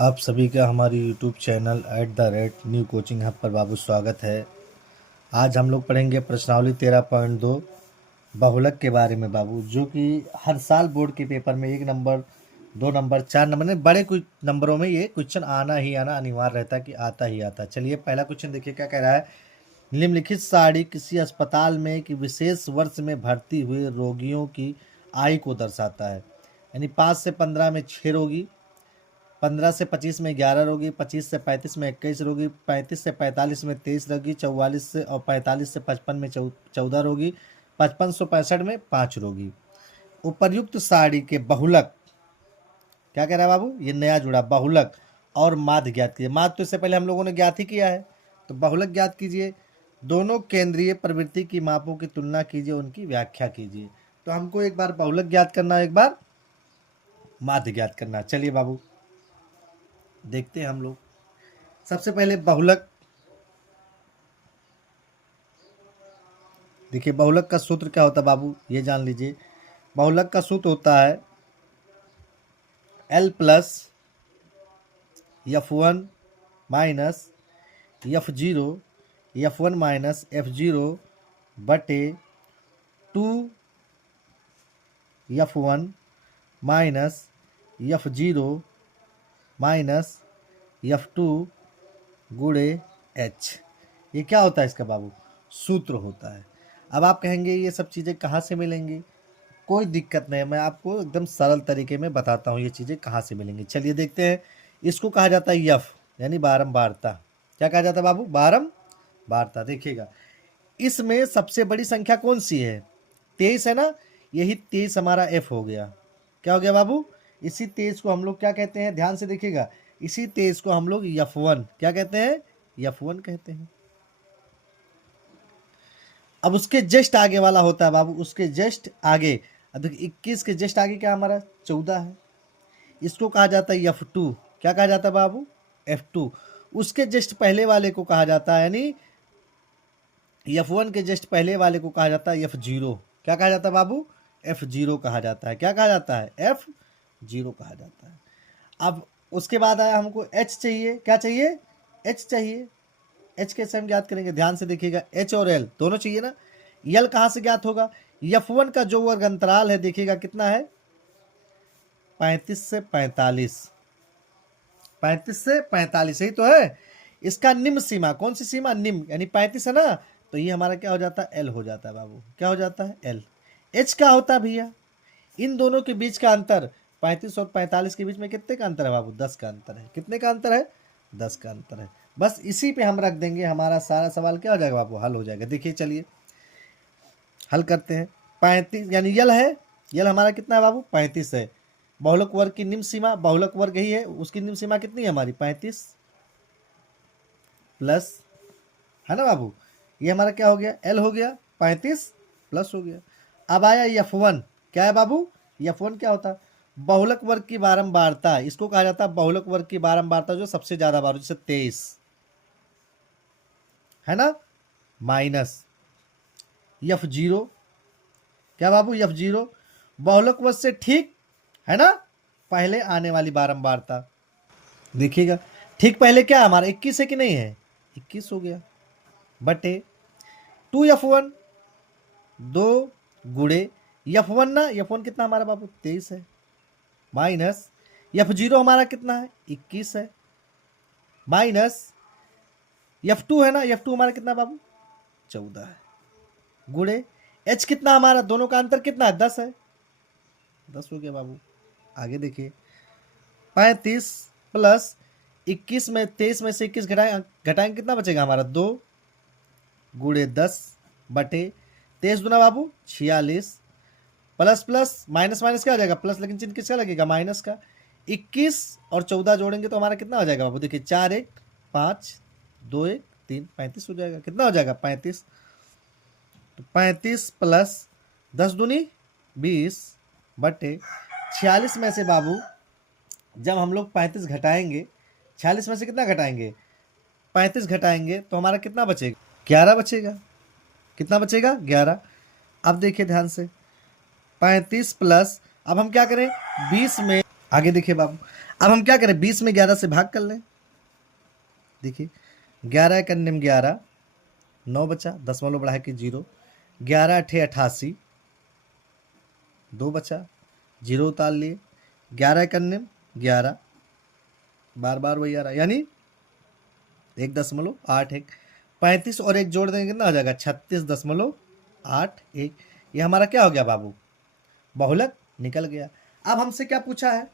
आप सभी का हमारी YouTube channel @new coaching hub पर बाबू स्वागत है। आज हम लोग पढ़ेंगे प्रश्नावली 13.2 बहुलक के बारे में बाबू, जो कि हर साल बोर्ड के पेपर में 1 नंबर 2 नंबर 4 नंबर ने बड़े कुछ नंबरों में ये क्वेश्चन आना ही आना अनिवार्य रहता है कि आता ही आता है। चलिए पहला क्वेश्चन देखिए क्या कह रहा है। निम्नलिखित सारणी किसी अस्पताल में कि विशेष वर्ष में भर्ती हुए रोगियों की आयु को दर्शाता है। यानी 5 से 15 में 6 रोगी, 15 से 25 में 11 रोगी, 25 से 35 में 21 रोगी, 35 से 45 में 23 रोगी, 44 से और 45 से 55 में 14 रोगी, 55 से 65 में 5 रोगी। उपर्युक्त सारणी के बहुलक क्या कह रहा है बाबू, ये नया जुड़ा बहुलक और माध्य ज्ञात कीजिए। माध्य तो इससे पहले हम लोगों ने ज्ञात ही किया है, तो बहुलक ज्ञात कीजिए। दोनों केंद्रीय प्रवृत्ति की मापों की तुलना कीजिए, उनकी व्याख्या कीजिए। तो हमको एक बार बहुलक ज्ञात करना है, एक बार माध्य ज्ञात करना है। चलिए बाबू देखते हैं हम लोग। सबसे पहले बहुलक देखिए, बहुलक का सूत्र क्या होता है बाबू, ये जान लीजिए। बहुलक का सूत्र होता है L plus F1 minus F0 F1 minus F0 बटे 2 F1 minus F0 minus F2 गुणे H। ये क्या होता है इसका बाबू, सूत्र होता है। अब आप कहेंगे ये सब चीज़ें कहाँ से मिलेंगी, कोई दिक्कत नहीं है, मैं आपको एकदम सरल तरीके में बताता हूँ ये चीज़ें कहाँ से मिलेंगी। चलिए देखते हैं। इसको कहा जाता है यफ, यानी बारंबारता। क्या कहा जाता है बाबू, बारंबारता। देखिएगा इसमें सबसे बड़ी संख्या कौन सी है, 23 है ना, यही 23 हमारा एफ हो गया। क्या हो गया बाबू, इसी 23 को हम लोग क्या कहते हैं, ध्यान से देखिएगा, इसी 23 को हम लोग F1 क्या कहते हैं, F1 कहते हैं। अब उसके जस्ट आगे वाला होता है बाबू, उसके जस्ट आगे, अब देखिए 21 के जस्ट आगे क्या हमारा 14 है, इसको कहा जाता है F2। क्या कहा जाता है बाबू, F2। उसके जस्ट पहले वाले को कहा जाता है, यानी F1 के जस्ट पहले वाले को कहा जाता है F0। क्या कहा जाता है बाबू, F0 कहा जाता है। क्या कहा जाता है, F0 कहा जाता है। अब उसके बाद आया हमको H चाहिए। क्या चाहिए, H चाहिए। H कैसे हम ज्ञात करेंगे, ध्यान से देखिएगा, H और L दोनों चाहिए ना। L कहाँ से ज्ञात होगा, F1 का जो वर्ग अंतराल है देखिएगा कितना है, 35 से 45, 35 से 45 यही तो है। इसका निम्न सीमा कौन सी सीमा, निम्न, यानी 35 है ना, तो ये हमारा क्या हो जाता है, L हो जाता है बाबू। क्या हो जाता है, L। H क्या होता है भैया, इन दोनों के बीच का अंतर, 35 और 45 के बीच में कितने का अंतर है बाबू, 10 का अंतर है। कितने का अंतर है, 10 का अंतर है। बस इसी पे हम रख देंगे, हमारा सारा सवाल क्या हो जाएगा बाबू, हल हो जाएगा। देखिए चलिए हल करते हैं। 35 यानी यल है, यल हमारा कितना है बाबू, 35 है। बहुलक वर्ग की निम्न सीमा, बहुलक वर्ग यही है, उसकी निम्न सीमा कितनी है हमारी, 35 प्लस, है ना बाबू, ये हमारा क्या हो गया, एल हो गया, 35 प्लस हो गया। अब आया F1। क्या है बाबू, F1 क्या होता है, बहुलक वर्ग की बारंबारता, इसको कहा जाता है बहुलक वर्ग की बारंबारता, जो सबसे ज्यादा बार, जैसे 23 है ना, माइनस F0। क्या बाबू, F0 बहुलक वर्ग से ठीक, है ना, पहले आने वाली बारंबारता। देखिएगा ठीक पहले क्या हमारा 21 है कि नहीं है, 21 हो गया, बटे 2F1, 2 गुड़े F1 ना, F1 कितना हमारा बाबू 23 है, माइनस F0 हमारा कितना है 21 है, माइनस F2 है ना, F2 हमारा कितना बाबू 14 है, गुड़े H कितना हमारा, दोनों का अंतर कितना है 10 है, 10 हो गया बाबू। आगे देखिए 35 प्लस 21 में 23 में से 21 घटाएंगे कितना बचेगा हमारा, 2 गुड़े 10 बटे 23 दुना बाबू 46, प्लस प्लस माइनस माइनस क्या हो जाएगा प्लस, लेकिन चिन्ह किसका लगेगा, माइनस का। 21 और 14 जोड़ेंगे तो हमारा कितना हो जाएगा बाबू, देखिए 4 1 5 2 1 3, 35 हो जाएगा। कितना हो जाएगा 35, तो 35 प्लस 10 दूनी 20 बटे 46 में से बाबू जब हम लोग 35 घटाएंगे, 46 में से कितना घटाएंगे, 35 घटाएंगे तो हमारा कितना बचेगा, 11 बचेगा। कितना बचेगा, 11। अब देखिए ध्यान से 35 प्लस, अब हम क्या करें 20 में, आगे देखिए बाबू, अब हम क्या करें, 20 में 11 से भाग कर लें। देखिए 11 का निम 11, 9 बचा, दशमलव बढ़ा के 0, 11 अठे 88, 2 बचा, 0 उतार लिए, 11 का निम 11, बार बार वही आ रहा, यानी 1.81, 35 और 1 जोड़ देंगे कितना हो जाएगा, 36.81। ये हमारा क्या हो गया बाबू, बहुलक निकल गया। अब हमसे क्या पूछा है,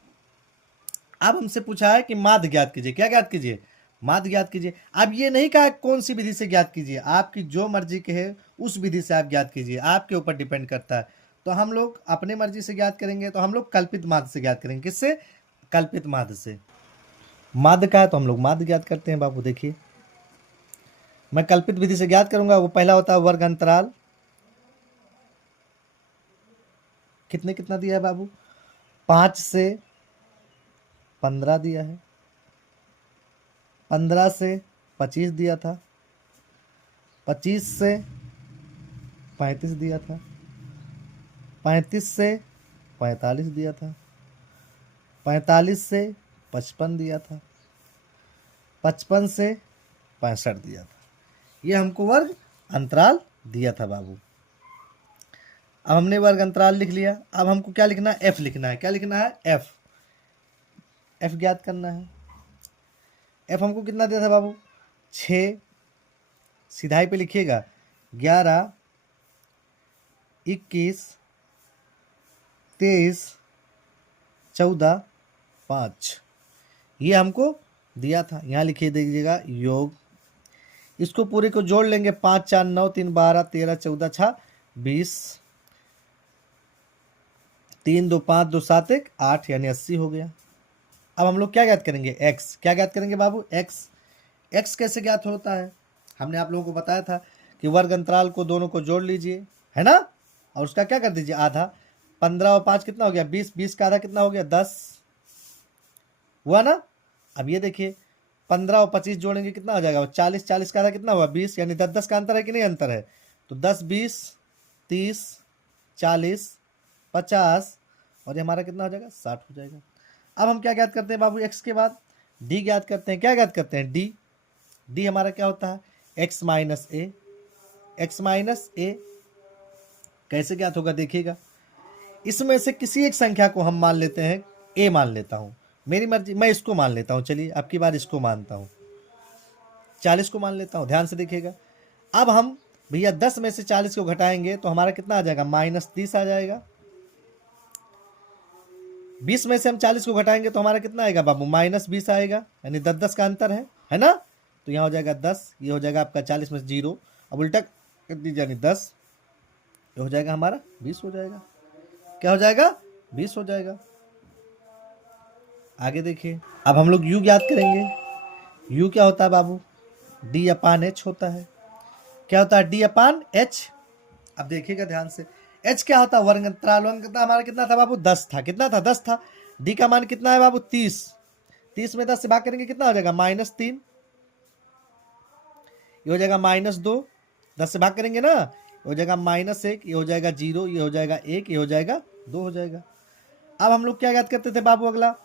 अब हमसे पूछा है कि माध्य ज्ञात कीजिए। क्या ज्ञात कीजिए, माध्य ज्ञात कीजिए। अब ये नहीं कहा कौन सी विधि से ज्ञात कीजिए, आपकी जो मर्जी के है उस विधि से आप ज्ञात कीजिए, आपके ऊपर डिपेंड करता है। तो हम लोग अपने मर्जी से ज्ञात करेंगे, तो हम लोग कल्पित माध्य से ज्ञात करेंगे। किससे, कल्पित माध्य से। माध्य का है तो हम लोग माध्य ज्ञात करते हैं बाबू। देखिए मैं कल्पित विधि से ज्ञात करूंगा, वो पहला होता है वर्ग अंतराल, कितने कितना दिया है बाबू, 5 से 15 दिया है, 15 से 25 दिया था, 25 से 35 दिया था, 35 से 45 दिया था, 45 से 55 दिया था, 55 से 65 दिया था। ये हमको वर्ग अंतराल दिया था बाबू। अब हमने वर्ग अंतराल लिख लिया। अब हमको क्या लिखना है, एफ लिखना है। क्या लिखना है, एफ, एफ ज्ञात करना है। एफ हमको कितना दिया था बाबू, 6, सीधाई पे लिखिएगा, 11, 21, 23, 14, 5, ये हमको दिया था। यहाँ लिखिए दीजिएगा योग, इसको पूरे को जोड़ लेंगे, 5 4 9 3 12 13 14 6 20, 3 2 5 2 7 1 8, यानी 80 हो गया। अब हम लोग क्या ज्ञात करेंगे, एक्स। क्या ज्ञात करेंगे बाबू, एक्स। एक्स कैसे ज्ञात होता है, हमने आप लोगों को बताया था कि वर्ग अंतराल को दोनों को जोड़ लीजिए, है ना, और उसका क्या कर दीजिए, आधा। 15 और 5 कितना हो गया, 20, 20 का आधा कितना हो गया, 10 हुआ ना। अब ये देखिए 15 और 25 जोड़ेंगे कितना हो जाएगा, 40, 40 का आधा कितना हुआ, 20, यानी 10 10 का अंतर है कि नहीं, अंतर है। तो 10 20 30 40 50 और ये हमारा कितना हो जाएगा, 60 हो जाएगा। अब हम क्या ज्ञात करते हैं बाबू, एक्स के बाद डी ज्ञात करते हैं। क्या ज्ञात करते हैं, डी। डी हमारा क्या होता है, एक्स माइनस ए। एक्स माइनस ए कैसे ज्ञात होगा, देखिएगा, इसमें से किसी एक संख्या को हम मान लेते हैं, ए मान लेता हूं, मेरी मर्जी, मैं इसको मान लेता हूं, चलिए अब की बार इसको मानता हूं, 40 को मान लेता हूं। ध्यान से देखिएगा, अब हम भैया 10 में से 40 को घटाएंगे तो हमारा कितना आ जाएगा, -30 आ जाएगा। 20 में से हम 40 को घटाएंगे तो हमारा कितना आएगा बाबू, -20 आएगा, यानी 10 10 का अंतर है ना। तो यहाँ हो जाएगा 10, ये हो जाएगा आपका 40 में से 0, अब उल्टा कर दीजिए, यानी 10, ये हो जाएगा हमारा 20 हो जाएगा। क्या हो जाएगा, 20 हो जाएगा। आगे देखिए, अब हम लोग u ज्ञात करेंगे। u क्या होता है बाबू, d/h होता है। क्या होता है, d/h। अब देखिएगा ध्यान से, h क्या होता है, वर्ग अंतराल। वर्ग अंतराल हमारा कितना था बाबू, 10 था। कितना था, 10 था। d का मान कितना है बाबू, 30। 30 में 10 से भाग करेंगे कितना हो जाएगा, -3, ये हो जाएगा -2, 10 से भाग करेंगे ना, ये हो जाएगा -1, ये हो जाएगा 0, ये हो जाएगा 1, ये हो जाएगा 2 हो जाएगा। अब हम लोग क्या ज्ञात करते थे बाबू, अगला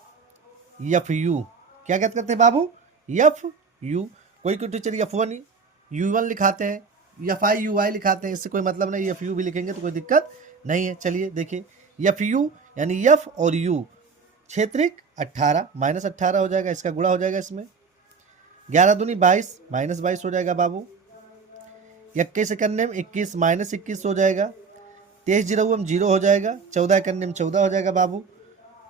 एफ यू। क्या ज्ञात करते हैं बाबू, एफ यू। कोई टीचर F1 U1 लिखाते हैं, FI UI लिखाते हैं, इससे कोई मतलब नहीं, एफ यू भी लिखेंगे तो कोई दिक्कत नहीं है। चलिए देखिए, एफ यू यानी एफ और यू, क्षेत्रिक 18, -18 हो जाएगा, इसका गुणा हो जाएगा इसमें, 11 दूनी 22, -22 हो जाएगा बाबू। 21 करने में 21, -21 हो जाएगा। 23 0 0 हो जाएगा। 14 करने में 14 हो जाएगा बाबू।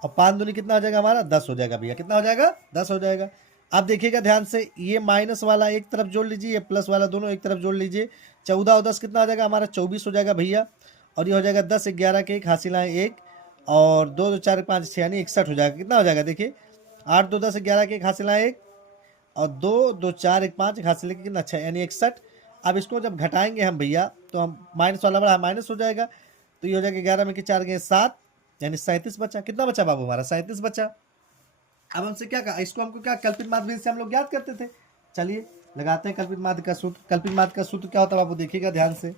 और 5 दूनी कितना हो जाएगा हमारा, 10 हो जाएगा भैया। कितना हो जाएगा, 10 हो जाएगा। अब देखिएगा ध्यान से, ये माइनस वाला एक तरफ जोड़ लीजिए, ये प्लस वाला दोनों एक तरफ जोड़ लीजिए। 14 और 10 कितना हो जाएगा हमारा, 24 हो जाएगा भैया। और ये हो जाएगा 10 11 के 1 हासिल आए 1 और 2 2 4 5 6 यानी 61 हो जाएगा। कितना हो जाएगा, देखिए 8 2 10 11 के 1 हासिल आए 1 और 2 2 4 1 5 1 हासिल कितना, 6 यानी 61। अब इसको जब घटाएंगे हम भैया तो हम माइनस वाला बड़ा माइनस हो जाएगा, तो ये हो जाएगा 11 में कि 4 गए 7, यानी 37 बचा। कितना बचा बाबू हमारा, 37 बचा। अब हमसे क्या कहा, इसको हमको क्या कल्पित माध्य से हम लोग ज्ञात करते थे। चलिए लगाते हैं कल्पित माध्य का सूत्र। कल्पित माध्य का सूत्र क्या होता है बाबू, देखिएगा ध्यान से।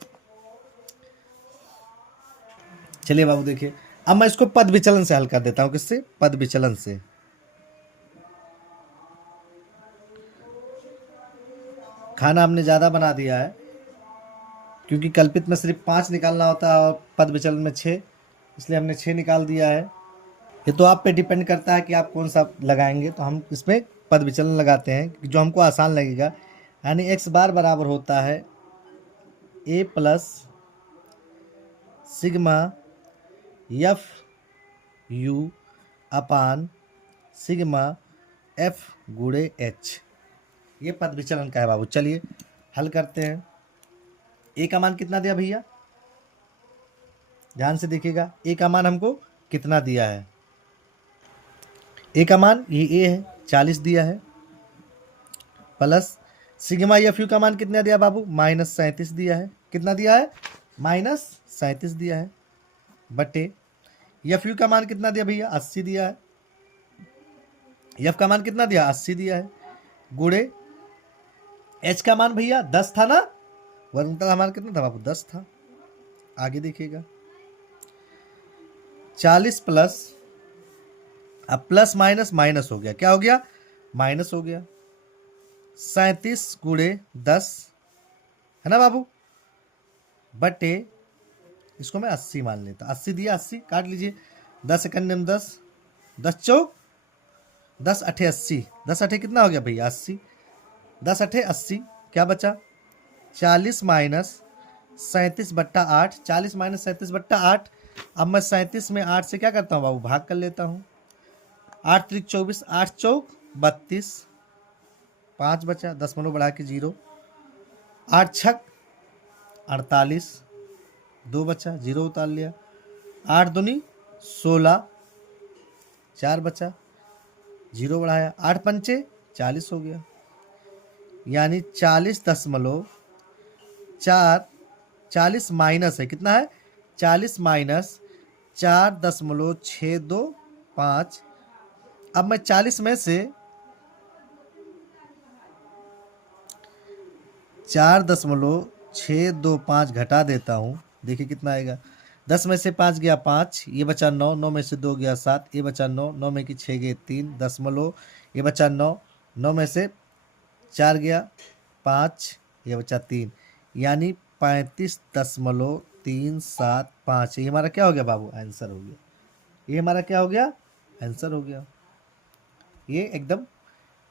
चलिए बाबू देखिए, अब मैं इसको पद विचलन से हल कर देता हूं। किससे? पद विचलन से। खाना हमने ज़्यादा बना दिया है, क्योंकि कल्पित में सिर्फ 5 निकालना होता है और पद विचलन में 6, इसलिए हमने 6 निकाल दिया है। ये तो आप पे डिपेंड करता है कि आप कौन सा लगाएंगे। तो हम इसमें पद विचलन लगाते हैं जो हमको आसान लगेगा। यानी x बार बराबर होता है a plus sigma F you upon sigma F गुणे एच। ये पद विचलन का है बाबू। चलिए हल करते हैं। ए का मान कितना दिया भैया? ध्यान से देखिएगा, ए का मान हमको कितना दिया है। ए का मान ये ए है 40 दिया है, प्लस सिग्मा एफ यू का मान कितना दिया बाबू? -37 दिया है। कितना दिया है? -37 दिया है, बटे एफ यू का मान कितना दिया भैया? 80 दिया है। एफ का मान कितना दिया? 80 दिया है, गुणे एच का मान भैया 10 था ना। वर्गमूल हमारा कितना था बाबू? 10 था। आगे देखिएगा, 40 प्लस, अब प्लस माइनस माइनस हो गया। क्या हो गया? माइनस हो गया। 37 गुणे 10 है ना बाबू, बटे इसको मैं 80 मान लेता। 80 दिया, 80 काट लीजिए। 10 एकन्ने में 10, 10 चौक 10 अठे 80, 10 अठे कितना हो गया भैया? 80। 10 अठे 80, क्या बचा? 40 माइनस 37 बट्टा 8। 40 माइनस 37 बट्टा 8। अब मैं 37 में 8 से क्या करता हूँ बाबू? भाग कर लेता हूँ। 8 त्रिक 24, 8 चौक 32, 5 बचा, 10 मनो बढ़ा के 0, 8 छक 48, 2 बचा, 0 उतार लिया, 8 दूनी 16, 4 बचा, 0 बढ़ाया, 8 पंचे 40 हो गया। यानी 40.4, 40 माइनस है कितना है? 40 माइनस 4.625। अब मैं 40 में से 4.625 घटा देता हूँ। देखिए कितना आएगा? 10 में से 5 गया 5, ये बचा 9, 9 में से 2 गया 7, ये बचा 9, 9 में की 6 गए 3, दशमलव ये बचा 9, 9 में से 4 गया 5, ये बचा 3, यानी 35.375। ये हमारा क्या हो गया बाबू? आंसर हो गया। ये हमारा क्या हो गया? आंसर हो गया। ये एकदम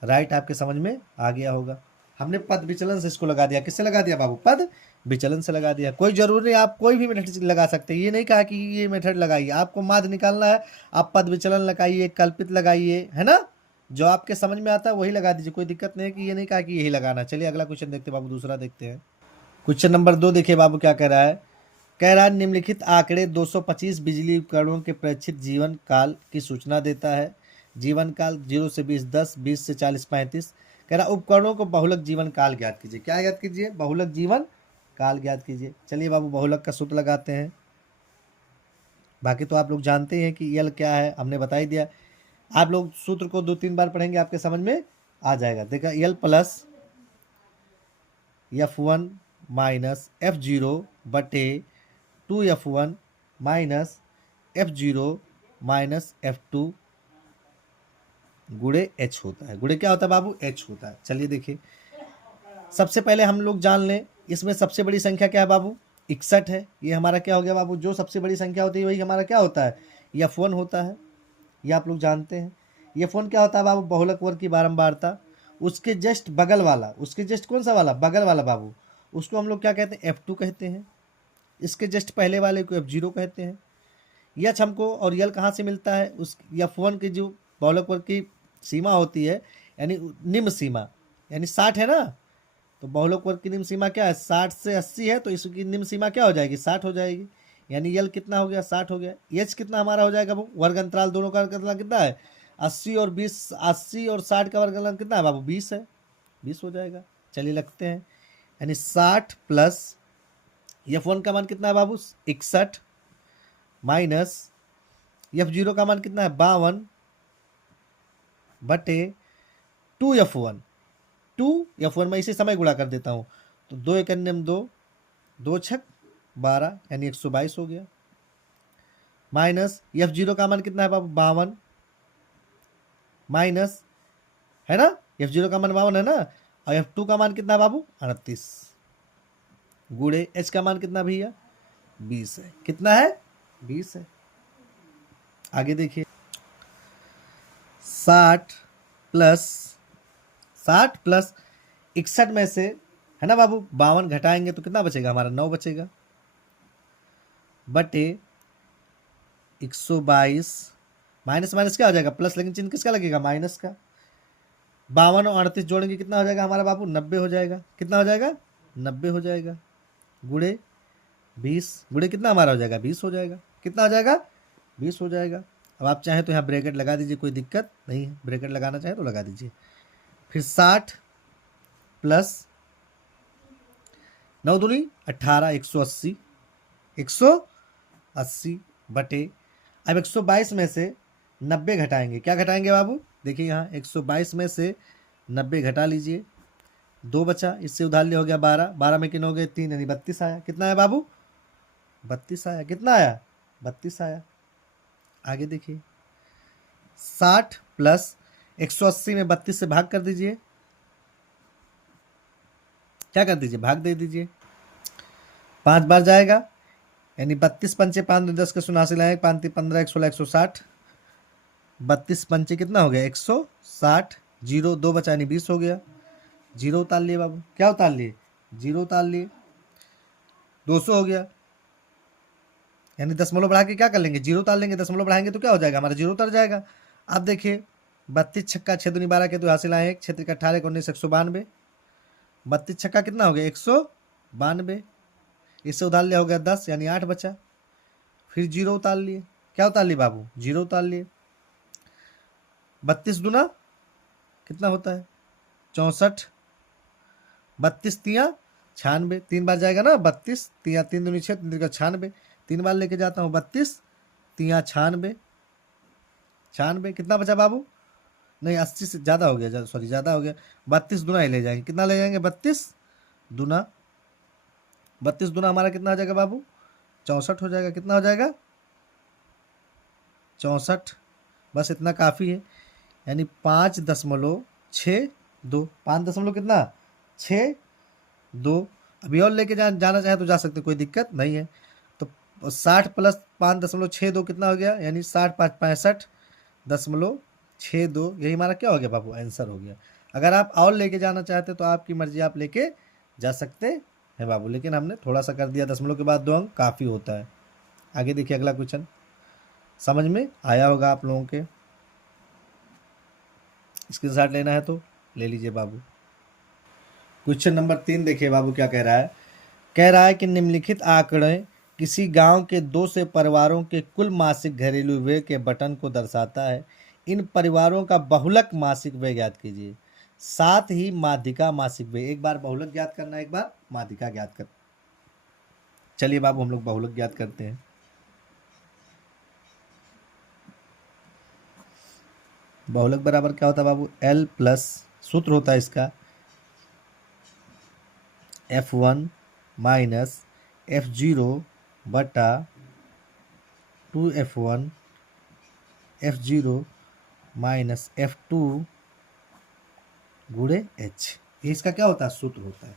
राइट आपके समझ में आ गया होगा। हमने पद विचलन से इसको लगा दिया। किससे लगा दिया बाबू? पद विचलन से लगा दिया। कोई जरूरी नहीं, आप कोई भी मेथड लगा सकते हैं। ये नहीं कहा कि ये मेथड लगाइए, आपको माध्य निकालना है, आप पद विचलन लगाइए, कल्पित लगाइए, है ना। जो आपके समझ में आता है वही लगा दीजिए, कोई दिक्कत नहीं है कि ये नहीं कहा कि यही लगाना। चलिए अगला क्वेश्चन देखते हैं बाबू, दूसरा देखते हैं। क्वेश्चन नंबर 2 देखिए बाबू क्या कह रहा है। कह रहा है निम्नलिखित आंकड़े 225 बिजली उपकरणों के प्रेक्षित जीवन काल की सूचना देता है। जीवन काल 0 से 20 10, 20 से 40 35। कह रहा उपकरणों को बहुलक जीवन काल ज्ञात कीजिए। क्या ज्ञात कीजिए? बहुलक जीवन काल ज्ञात कीजिए। चलिए बाबू बहुलक का सूत्र लगाते हैं। बाकी तो आप लोग जानते हैं कि यल क्या है, हमने बता ही दिया। आप लोग सूत्र को 2-3 बार पढ़ेंगे, आपके समझ में आ जाएगा। देखा, यल प्लस F1 माइनस F0 बटे 2F1 minus F0 minus F2 गुणे H होता है। गुणे क्या होता है बाबू? H होता है। चलिए देखिए, सबसे पहले हम लोग जान लें इसमें सबसे बड़ी संख्या क्या है बाबू? 61 है। ये हमारा क्या हो गया बाबू? जो सबसे बड़ी संख्या होती है वही हमारा क्या होता है? F1 होता है। ये आप लोग जानते हैं। F1 क्या होता है बाबू? बहुलक वर्ग की बारंबारता। उसके जस्ट बगल वाला, उसके जस्ट कौन सा वाला? बगल वाला बाबू, उसको हम लोग क्या कहते हैं? F2 कहते हैं। इसके जस्ट पहले वाले को F0 कहते हैं। यच हमको और यल कहाँ से मिलता है? उस F1 की जो बहुलक वर्ग की सीमा होती है, यानी निम्न सीमा, यानी 60 है ना। तो बहुलक वर्ग की निम्न सीमा क्या है? 60 से 80 है, तो इसकी निम्न सीमा क्या हो जाएगी? 60 हो जाएगी। यानी यल कितना हो गया? 60 हो गया। एच कितना हमारा हो जाएगा बाबू? वर्ग अंतराल दोनों का कितना है? 80 और 20, 80 और 60 का वर्ग अंतराल कितना है बाबू? 20 है। 20 हो जाएगा। चलिए लगते हैं, यानी 60 प्लस F1 का मान कितना है बाबू? 61 माइनस F0 का मान कितना है? 52 बटे 2F1। 2F1 में इसी समय गुणा कर देता हूँ, तो 2 एकन्ने में 2, 2 छक 12, यानी 122 हो गया। माइनस एफ जीरो का मान कितना है बाबू 52, माइनस, है ना, एफ जीरो का मान 52 है ना, और एफ टू का मान कितना है बाबू 38, गुड़े एच का मान कितना भैया 20 है। कितना है 20 है। आगे देखिए 60 प्लस 61 में से, है ना बाबू, 52 घटाएंगे तो कितना बचेगा हमारा 9 बचेगा, बटे 122, माइनस माइनस क्या हो जाएगा प्लस, लेकिन चिन्ह किसका लगेगा माइनस का। 52 और 38 जोड़ेंगे कितना हो जाएगा हमारा बाबू 90 हो जाएगा। कितना हो जाएगा 90 हो जाएगा, गुड़े 20, गुड़े कितना हमारा हो जाएगा 20 हो जाएगा। कितना हो जाएगा 20 हो जाएगा। अब आप चाहें तो यहाँ ब्रैकेट लगा दीजिए, कोई दिक्कत नहीं है, ब्रैकेट लगाना चाहे तो लगा दीजिए। फिर 60 प्लस 9 दूनी 18, 180, 180 बटे, अब 122 में से 90 घटाएंगे, क्या घटाएंगे बाबू, देखिए यहाँ 122 में से 90 घटा लीजिए, 2 बचा, इससे उधार लिया हो गया 12, 12 में कितने हो गए 3, यानी 32 आया। कितना है बाबू 32 आया। कितना आया 32 आया। आगे देखिए 60 प्लस 180 में 32 से भाग कर दीजिए, क्या कर दीजिए भाग दे दीजिए, 5 बार जाएगा, यानी 32 पंचे 5 10 के 89 लाएंगे, 5 15 116 160, 32 पंचे कितना हो गया 160, जीरो 2 बचा यानी 20 हो गया, जीरो उतार लिए बाबू, क्या उतार लिए जीरो उतार लिए, 200 हो गया, यानी दशमलव बढ़ा के क्या कर लेंगे जीरो उतार लेंगे, दशमलव बढ़ाएंगे तो क्या हो जाएगा हमारा जीरो उतर जाएगा। अब देखिए 32 छक्का 6 दूनी 12 के तो हासिल आए 1, 6 18 19 192, 32 छक्का कितना हो गया 192, इससे उधार लिया हो गया 10, यानी 8 बचा, फिर जीरो उतार लिए, क्या उतार लिए बाबू जीरो उतार लिए, 32 दूना कितना होता है 64, 32 तिया 96, 3 बार जाएगा ना 32 तिया 3 दूनी 6 3 का 96, 3 बार लेके जाता हूँ 32 तिया 96, 96 कितना बचा बाबू, नहीं 80 से ज़्यादा हो गया, सॉरी ज़्यादा हो गया, 32 दूना ही ले जाएंगे, कितना ले जाएंगे 32 दूना, 32 दूना हमारा कितना हो जाएगा बाबू 64 हो जाएगा। कितना हो जाएगा 64, बस इतना काफ़ी है, यानी 5.62, 5 कितना 6.2, अभी और लेके जाना चाहे तो जा सकते, कोई दिक्कत नहीं है। तो 60 प्लस 5.62 कितना हो गया, यानी 60 5 65.62, यही हमारा क्या हो गया बाबू आंसर हो गया। अगर आप और लेके जाना चाहते तो आपकी मर्जी, आप लेके जा सकते हैं बाबू, लेकिन हमने थोड़ा सा कर दिया, दशमलव के बाद 2 अंक काफ़ी होता है। आगे देखिए अगला क्वेश्चन, समझ में आया होगा आप लोगों के, स्क्रीनशॉट लेना है तो ले लीजिए बाबू। क्वेश्चन नंबर 3 देखिए बाबू क्या कह रहा है कि निम्नलिखित आंकड़े किसी गांव के 2 से परिवारों के कुल मासिक घरेलू व्यय के बटन को दर्शाता है। इन परिवारों का बहुलक मासिक व्यय ज्ञात कीजिए, साथ ही माध्यिका मासिक व्यय। एक बार बहुलक ज्ञात करना, एक बार माध्यिका ज्ञात करना। चलिए बाबू हम लोग बहुलक ज्ञात करते हैं। बहुलक बराबर क्या होता है बाबू, L प्लस, सूत्र होता है इसका F1 माइनस F0 बटा 2F1 F0 माइनस F2 गुणे H, ये इसका क्या होता है सूत्र होता है।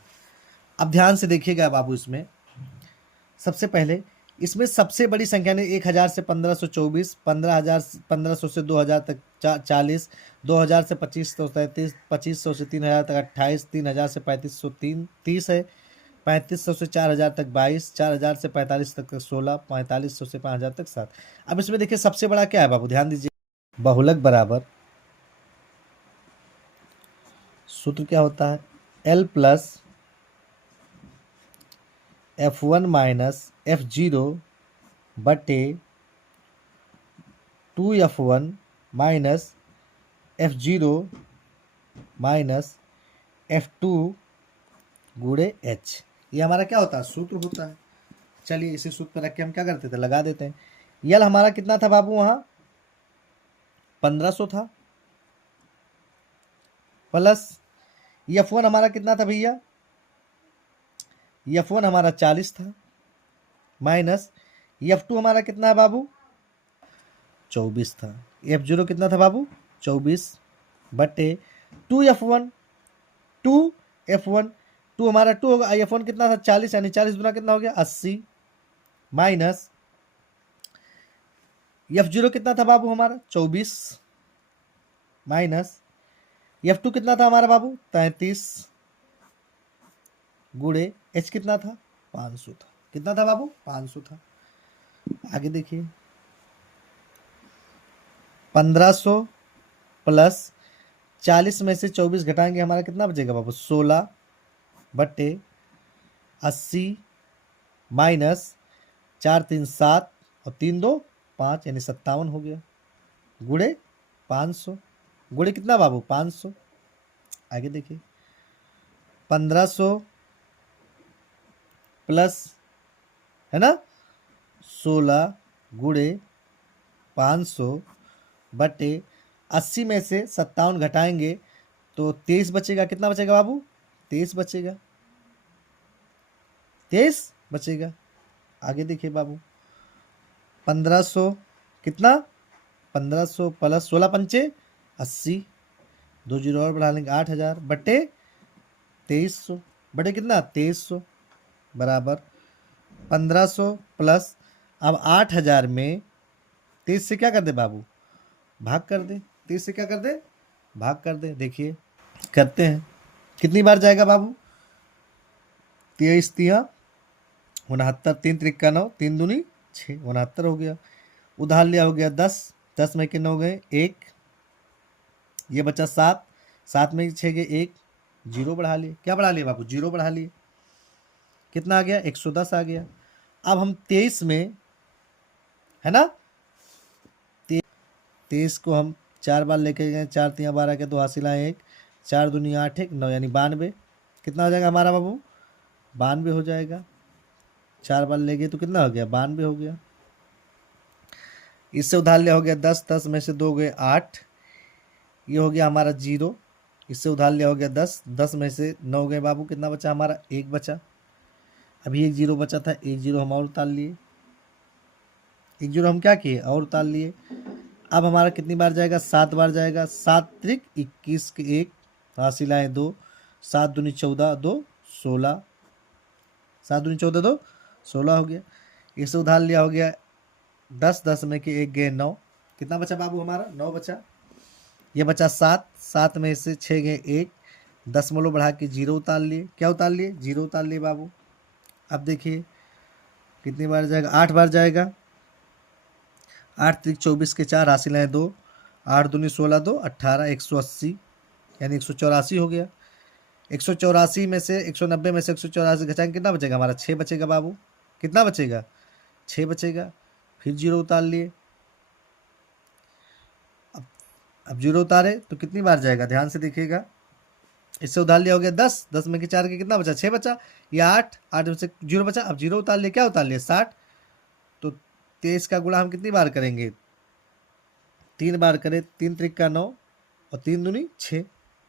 अब ध्यान से देखिएगा बाबू, इसमें सबसे पहले इसमें सबसे बड़ी संख्या ने 1000 से 1524, 1500 से 2000 तक 40, 2000 से 2500 33, 2500 से 3000 तक 28, 3000 से 3500 30 है, 3500 से 4000 तक 22, 4000 से 45 तक 16, 4500 से 5000 तक 7। अब इसमें देखिए सबसे बड़ा क्या है बाबू, ध्यान दीजिए, बहुलक बराबर सूत्र क्या होता है, L plus F1 minus F0 बटे 2F1 minus F0 minus F2 गुणे H, ये हमारा क्या होता है सूत्र होता है। चलिए इसी सूत्र पर रख के हम क्या करते थे, लगा देते हैं। यल हमारा कितना था बाबू, वहाँ 1500 था, प्लस F1 हमारा कितना था भैया, F1 हमारा 40 था, माइनस F2 हमारा कितना है बाबू 24 था। F0 कितना था बाबू 24 बटे 2F1 2F1 2 हमारा 2 होगा। F1 कितना था 40 यानी 40 गुना कितना हो गया 80 माइनस F0 कितना था बाबू हमारा 24 माइनस F2 कितना था हमारा बाबू 33 गुणे H कितना था 500 था। कितना था बाबू 500 था। आगे देखिए 1500 प्लस 40 में से 24 घटाएंगे हमारा कितना बचेगा बाबू 16 बटे 80 माइनस 4 3 7 और 3 2 5 यानी 57 हो गया गुणे 500 गुणे कितना बाबू 500। आगे देखिए 1500 प्लस है ना 16 गुणे 500 बटे 80 में से 57 घटाएंगे तो 23 बचेगा। कितना बचेगा बाबू 23 बचेगा 23 बचेगा। आगे देखिए बाबू 1500 कितना 1500 प्लस 16 पंचे 80 2 जीरो और बढ़ा लेंगे 8000 बटे 2300 बटे कितना 2300 बराबर 1500 प्लस अब 8000 में 23 से क्या कर दे बाबू भाग कर दे। 23 से क्या कर दे भाग कर दे। देखिए करते हैं कितनी बार जाएगा बाबू 23 तिया 69 3 त्रिक्का 9 3 दूनी 6 69 हो गया। उधार लिया हो गया 10 10 में कितने हो गए 1 ये बचा 7 7 में 6 गए 1 जीरो बढ़ा लिए। क्या बढ़ा लिए बाबू जीरो बढ़ा लिए। कितना आ गया 110 आ गया। अब हम 23 में है ना 23 को हम 4 बार लेके गए 4 तिया 12 के 2 हासिल आए 1 4 दूनी 8 1 9 यानी 92। कितना हो जाएगा हमारा बाबू 92 हो जाएगा। 4 बार ले गए तो कितना हो गया 92 हो गया। इससे उधार लिया हो गया 10 10 में से 2 गए 8 ये हो गया हमारा 0। इससे उधार लिया हो गया 10 10 में से 9 गए बाबू कितना बचा हमारा 1 बचा। अभी 1 जीरो बचा था 1 जीरो हम और उतार लिए 1 जीरो हम क्या किए और उतार लिए। अब हमारा कितनी बार जाएगा 7 बार जाएगा 7 त्रिक 21 के 1 हासिल आए 2 7 दूनी 14 2 16 7 दूनी 14 2 16 हो गया। इससे उधार लिया हो गया 10 10 में के 1 गए 9 कितना बचा बाबू हमारा 9 बचा। ये बचा 7 7 में से 6 गए 1 दशमलव बढ़ा के 0 उतार लिए। क्या उतार लिए 0 उतार लिए बाबू। अब देखिए कितनी बार जाएगा 8 बार जाएगा 8 त्रिक 24 के 4 हासिल है 2 8 दूनी 16 2 18 180 यानी 184 हो गया। 184 में से 190 में से 184 घटाएंगे कितना बचेगा हमारा 6 बचेगा बाबू। कितना बचेगा 6 बचेगा। फिर 0 उतार लिए। अब 0 उतारे तो कितनी बार जाएगा ध्यान से देखिएगा। इससे उधार लिया हो गया 10 10 में के 4 के कितना बचा 6 बचा। या 8 8 में से 0 बचा। अब 0 उतार लिए क्या उतार लिए 60 तो 23 का गुणा हम कितनी बार करेंगे 3 बार करें 3 त्रिक का 9 और 3 दूनी 6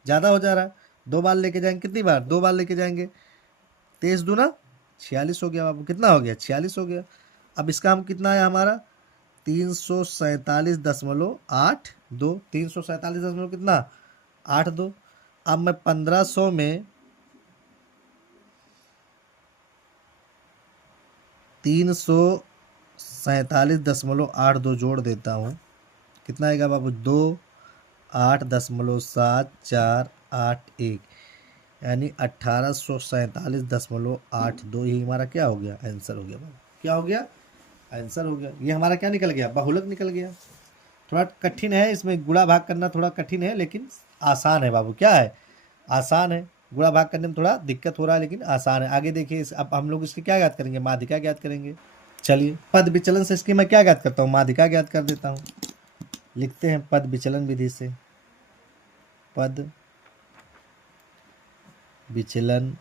ज़्यादा हो जा रहा है 2 बार लेके जाएंगे कितनी बार 2 बार लेके जाएंगे 23 दूना 46 हो गया बाबू। कितना हो गया 46 हो गया। अब इसका हम कितना है हमारा 347.82 347 कितना 82। अब मैं 1500 में 347.82 जोड़ देता हूँ कितना आएगा बाबू 2 8.7481 यानी 1847.82 यही हमारा क्या हो गया आंसर हो गया बाबू। क्या हो गया आंसर हो गया। ये हमारा क्या निकल गया बहुलक निकल गया। थोड़ा कठिन है इसमें गुणा भाग करना थोड़ा कठिन है लेकिन आसान है बाबू। क्या है आसान है। गुणा भाग करने में थोड़ा दिक्कत हो रहा है लेकिन आसान है। आगे देखिए अब हम लोग इसकी क्या ज्ञात करेंगे माध्यिका ज्ञात करेंगे। चलिए पद विचलन से इसकी मैं क्या ज्ञात करता हूँ माध्यिका ज्ञात कर देता हूँ। लिखते हैं पद विचलन विधि से पद विचलन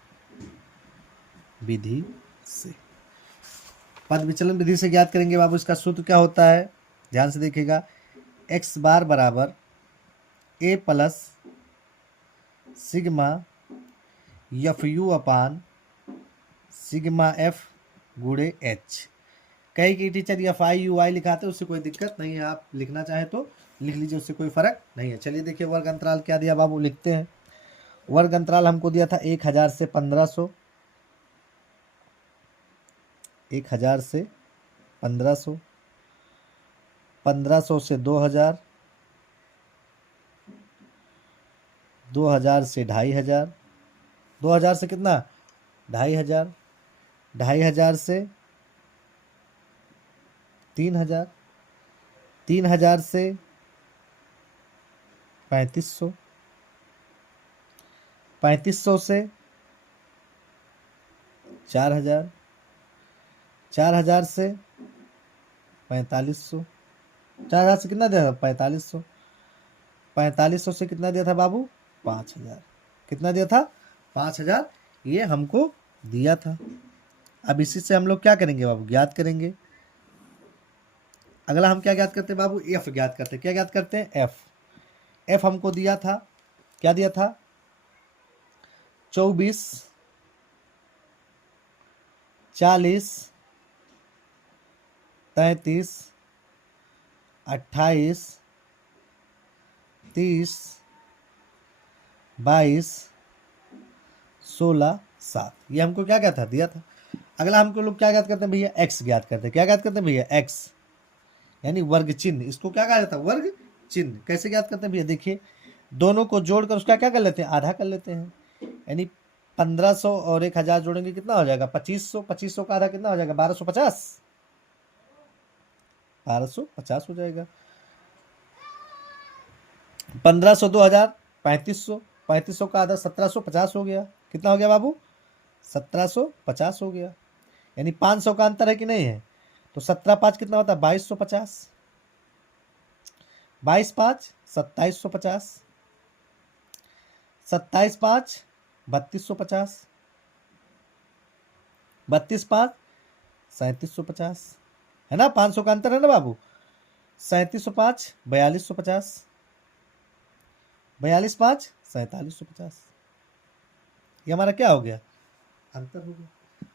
विधि से पद विचलन विधि से ज्ञात करेंगे बाबू। इसका सूत्र क्या होता है ध्यान से देखिएगा x बार बराबर a plus sigma F you upon sigma F गुणे h। कहीं कि टीचर एफ आई यू आई लिखाते उससे कोई दिक्कत नहीं है, आप लिखना चाहे तो लिख लीजिए, उससे कोई फर्क नहीं है। चलिए देखिए वर्ग अंतराल क्या दिया बाबू, लिखते हैं। वर्ग अंतराल हमको दिया था 1000 से 1500, 1000 से 1500, 1500 से 2000, 2000 से 2500, 2000 से कितना 2500, 2500 से 3000, 3000 से 3500, 3500 से 4000, 4000 से 4500, 4000 से कितना दिया था 4500, 4500 से कितना दिया था बाबू 5000, कितना दिया था 5000, ये हमको दिया था। अब इसी से हम लोग क्या करेंगे बाबू, ज्ञात करेंगे। अगला हम क्या ज्ञात करते हैं बाबू, एफ ज्ञात करते हैं। क्या ज्ञात करते हैं, एफ। एफ हमको दिया था, क्या दिया था 24, 40, 33, 28, 30, 22, 16, 7, ये हमको क्या क्या था दिया था। अगला हमको लोग क्या ज्ञात करते हैं भैया, एक्स ज्ञात करते हैं। क्या ज्ञात करते हैं भैया, एक्स यानी वर्ग चिन्ह, इसको क्या कहा जाता है वर्ग चिन्ह। कैसे ज्ञात करते हैं भैया, देखिए दोनों को जोड़कर उसका क्या कर लेते हैं, आधा कर लेते हैं। यानी 1500 और 1000 जोड़ेंगे कितना हो जाएगा 2500, 2500 का आधा कितना हो जाएगा 1250, 1250 हो जाएगा। 1500, 2000, 3500, 3500 का आधा 1750 हो गया। कितना हो गया बाबू 1750 हो गया। यानी 500 का अंतर है कि नहीं है, तो 17 5 कितना होता है 2250, 22 5 2750, 27 5 3250, 32 5 3750, है ना, 500 का अंतर है ना बाबू। 3705 4250, 42 5 4750, ये हमारा क्या हो गया अंतर हो गया।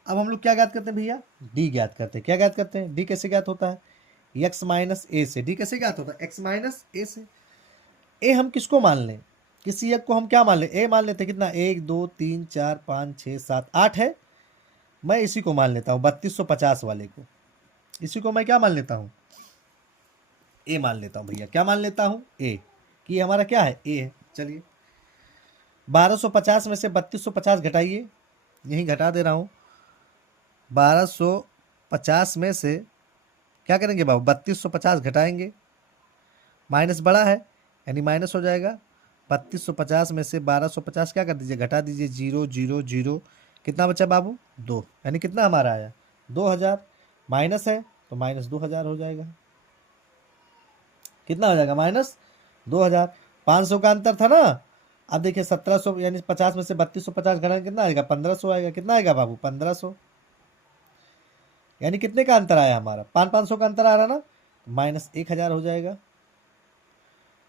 अब हम लोग क्या ज्ञात करते हैं भैया, डी ज्ञात करते हैं। क्या ज्ञात करते हैं, डी कैसे ज्ञात होता है, एक्स माइनस ए से। डी कैसे ज्ञात होता है, एक्स माइनस ए से। ए हम किसको मान लें, किसी एक को हम क्या मान लें, ए मान लेते हैं। कितना 1 2 3 4 5 6 7 8 है, मैं इसी को मान लेता हूँ 3250 वाले को, इसी को मैं क्या मान लेता हूँ, ए मान लेता हूँ भैया। क्या मान लेता हूँ, ए, कि ये हमारा क्या है, ए है। चलिए 1250 में से 3250 घटाइए, यहीं घटा दे रहा हूँ। 1250 में से क्या करेंगे बाबू 3250 घटाएंगे, माइनस बड़ा है यानी माइनस हो जाएगा। 3250 में से 1250 क्या कर दीजिए, घटा दीजिए, 0 0 0, कितना बचा बाबू 2, यानी कितना हमारा आया 2000, माइनस है तो माइनस 2000 हो जाएगा। कितना हो जाएगा माइनस 2000, 500 का अंतर था ना। अब देखिए 1700 यानी 50 में से 3250 घटाएंगे कितना आएगा 1500 आएगा। कितना आएगा बाबू 1500, यानी कितने का अंतर आया हमारा 500 का अंतर आ रहा ना, माइनस 1000 हो जाएगा,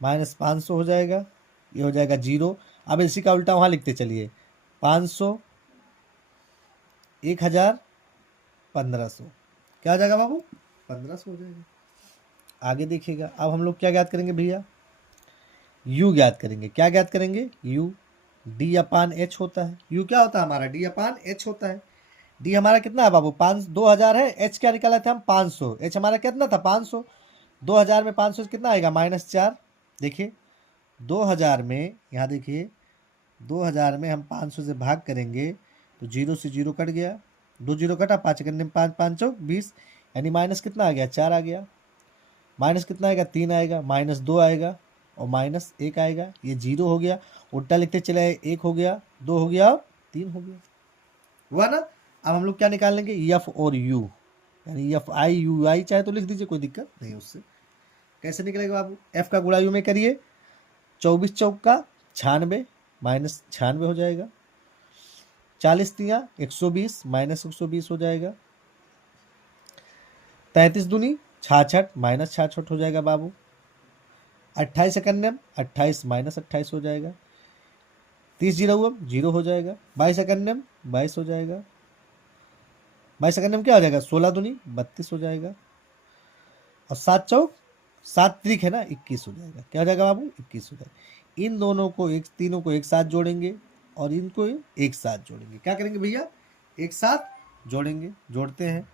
माइनस 500 हो जाएगा, ये हो जाएगा 0। अब इसी का उल्टा वहाँ लिखते चलिए, 500, 1000, 1500, क्या हो जाएगा बाबू 1500 हो जाएगा। आगे देखिएगा, अब हम लोग क्या ज्ञात करेंगे भैया, u ज्ञात करेंगे। क्या ज्ञात करेंगे, u, d अपान h होता है। u क्या होता है हमारा, d अपान h होता है। d हमारा कितना है बाबू 2000 है, h क्या निकाला था हम 500, h हमारा कितना था 500, 2000 में 500 से कितना आएगा -4। देखिए 2000 में, यहाँ देखिए 2000 में हम 500 से भाग करेंगे तो 0 से 0 कट गया, 2 0 कटा, 5 करने में 5 5 चौक 20, यानी माइनस कितना आ गया 4 आ गया। माइनस कितना आएगा 3 आएगा, -2 आएगा और -1 आएगा, ये 0 हो गया। उल्टा लिखते चले आए, 1 हो गया, 2 हो गया, 3 हो गया, हुआ ना। अब हम लोग क्या निकाल लेंगे, एफ और यू, यानी एफ आई यू आई चाहे तो लिख दीजिए, कोई दिक्कत नहीं उससे। कैसे निकलेगा बाबू, एफ का गुणा यू में करिए, 24 चौक का 96, -96 हो जाएगा। 40 तिया 120, -120 हो जाएगा। 33 दूनी 66, -66 हो जाएगा बाबू। 28 सेकंड 28, -28 हो जाएगा। 30 जीरो हुआ 0 हो जाएगा। 22 सेकंड 22 हो जाएगा। 22 सेकंड में क्या हो जाएगा, 16 दूनी 32 हो जाएगा, और 7 चौक 7 त्रिक है ना 21 हो जाएगा। क्या हो जाएगा बाबू, 21 हो जाएगा। इन दोनों को तीनों को एक साथ जोड़ेंगे और इनको एक साथ जोड़ेंगे। क्या करेंगे भैया, एक साथ जोड़ेंगे। जोड़ते हैं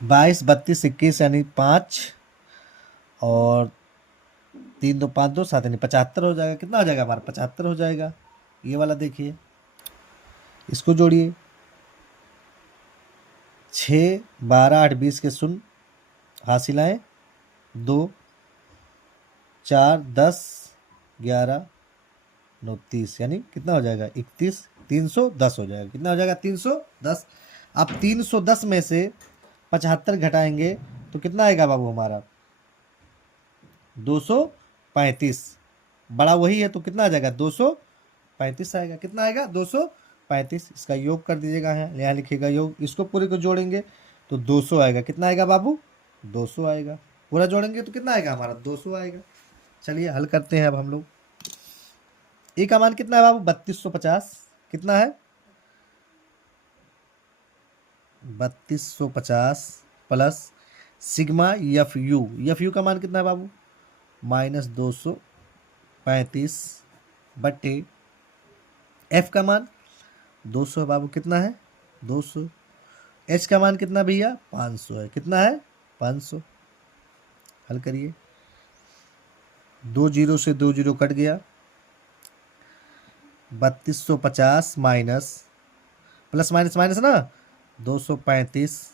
22 32 21 यानी 5 और 3 2 5 2 7 यानी 75 हो जाएगा। कितना हो जाएगा हमारा, 75 हो जाएगा। ये वाला देखिए, इसको जोड़िए, 6 12 8 20 के शून्य हासिल आए, 2 4 10 11 9 30 यानी कितना हो जाएगा 31 310 हो जाएगा। कितना हो जाएगा 310। अब 310 में से 75 घटाएंगे तो कितना आएगा बाबू हमारा 235। बड़ा वही है तो कितना आ जाएगा 235 आएगा। कितना आएगा 235। इसका योग कर दीजिएगा, यहाँ लिखिएगा योग। इसको पूरे को जोड़ेंगे तो 200 आएगा। कितना आएगा बाबू 200 आएगा। पूरा जोड़ेंगे तो कितना आएगा हमारा 200 आएगा। चलिए हल करते हैं अब हम लोग। ए का मान कितना है बाबू 3250। कितना है 3250 प्लस सिग्मा एफ यू का मान कितना है बाबू -235 बटे एफ का मान 200 है बाबू। कितना है 200। एच का मान कितना भैया 500 है। कितना है 500। हल करिए, 2 जीरो से 2 जीरो कट गया, 3250 माइनस प्लस माइनस माइनस ना 235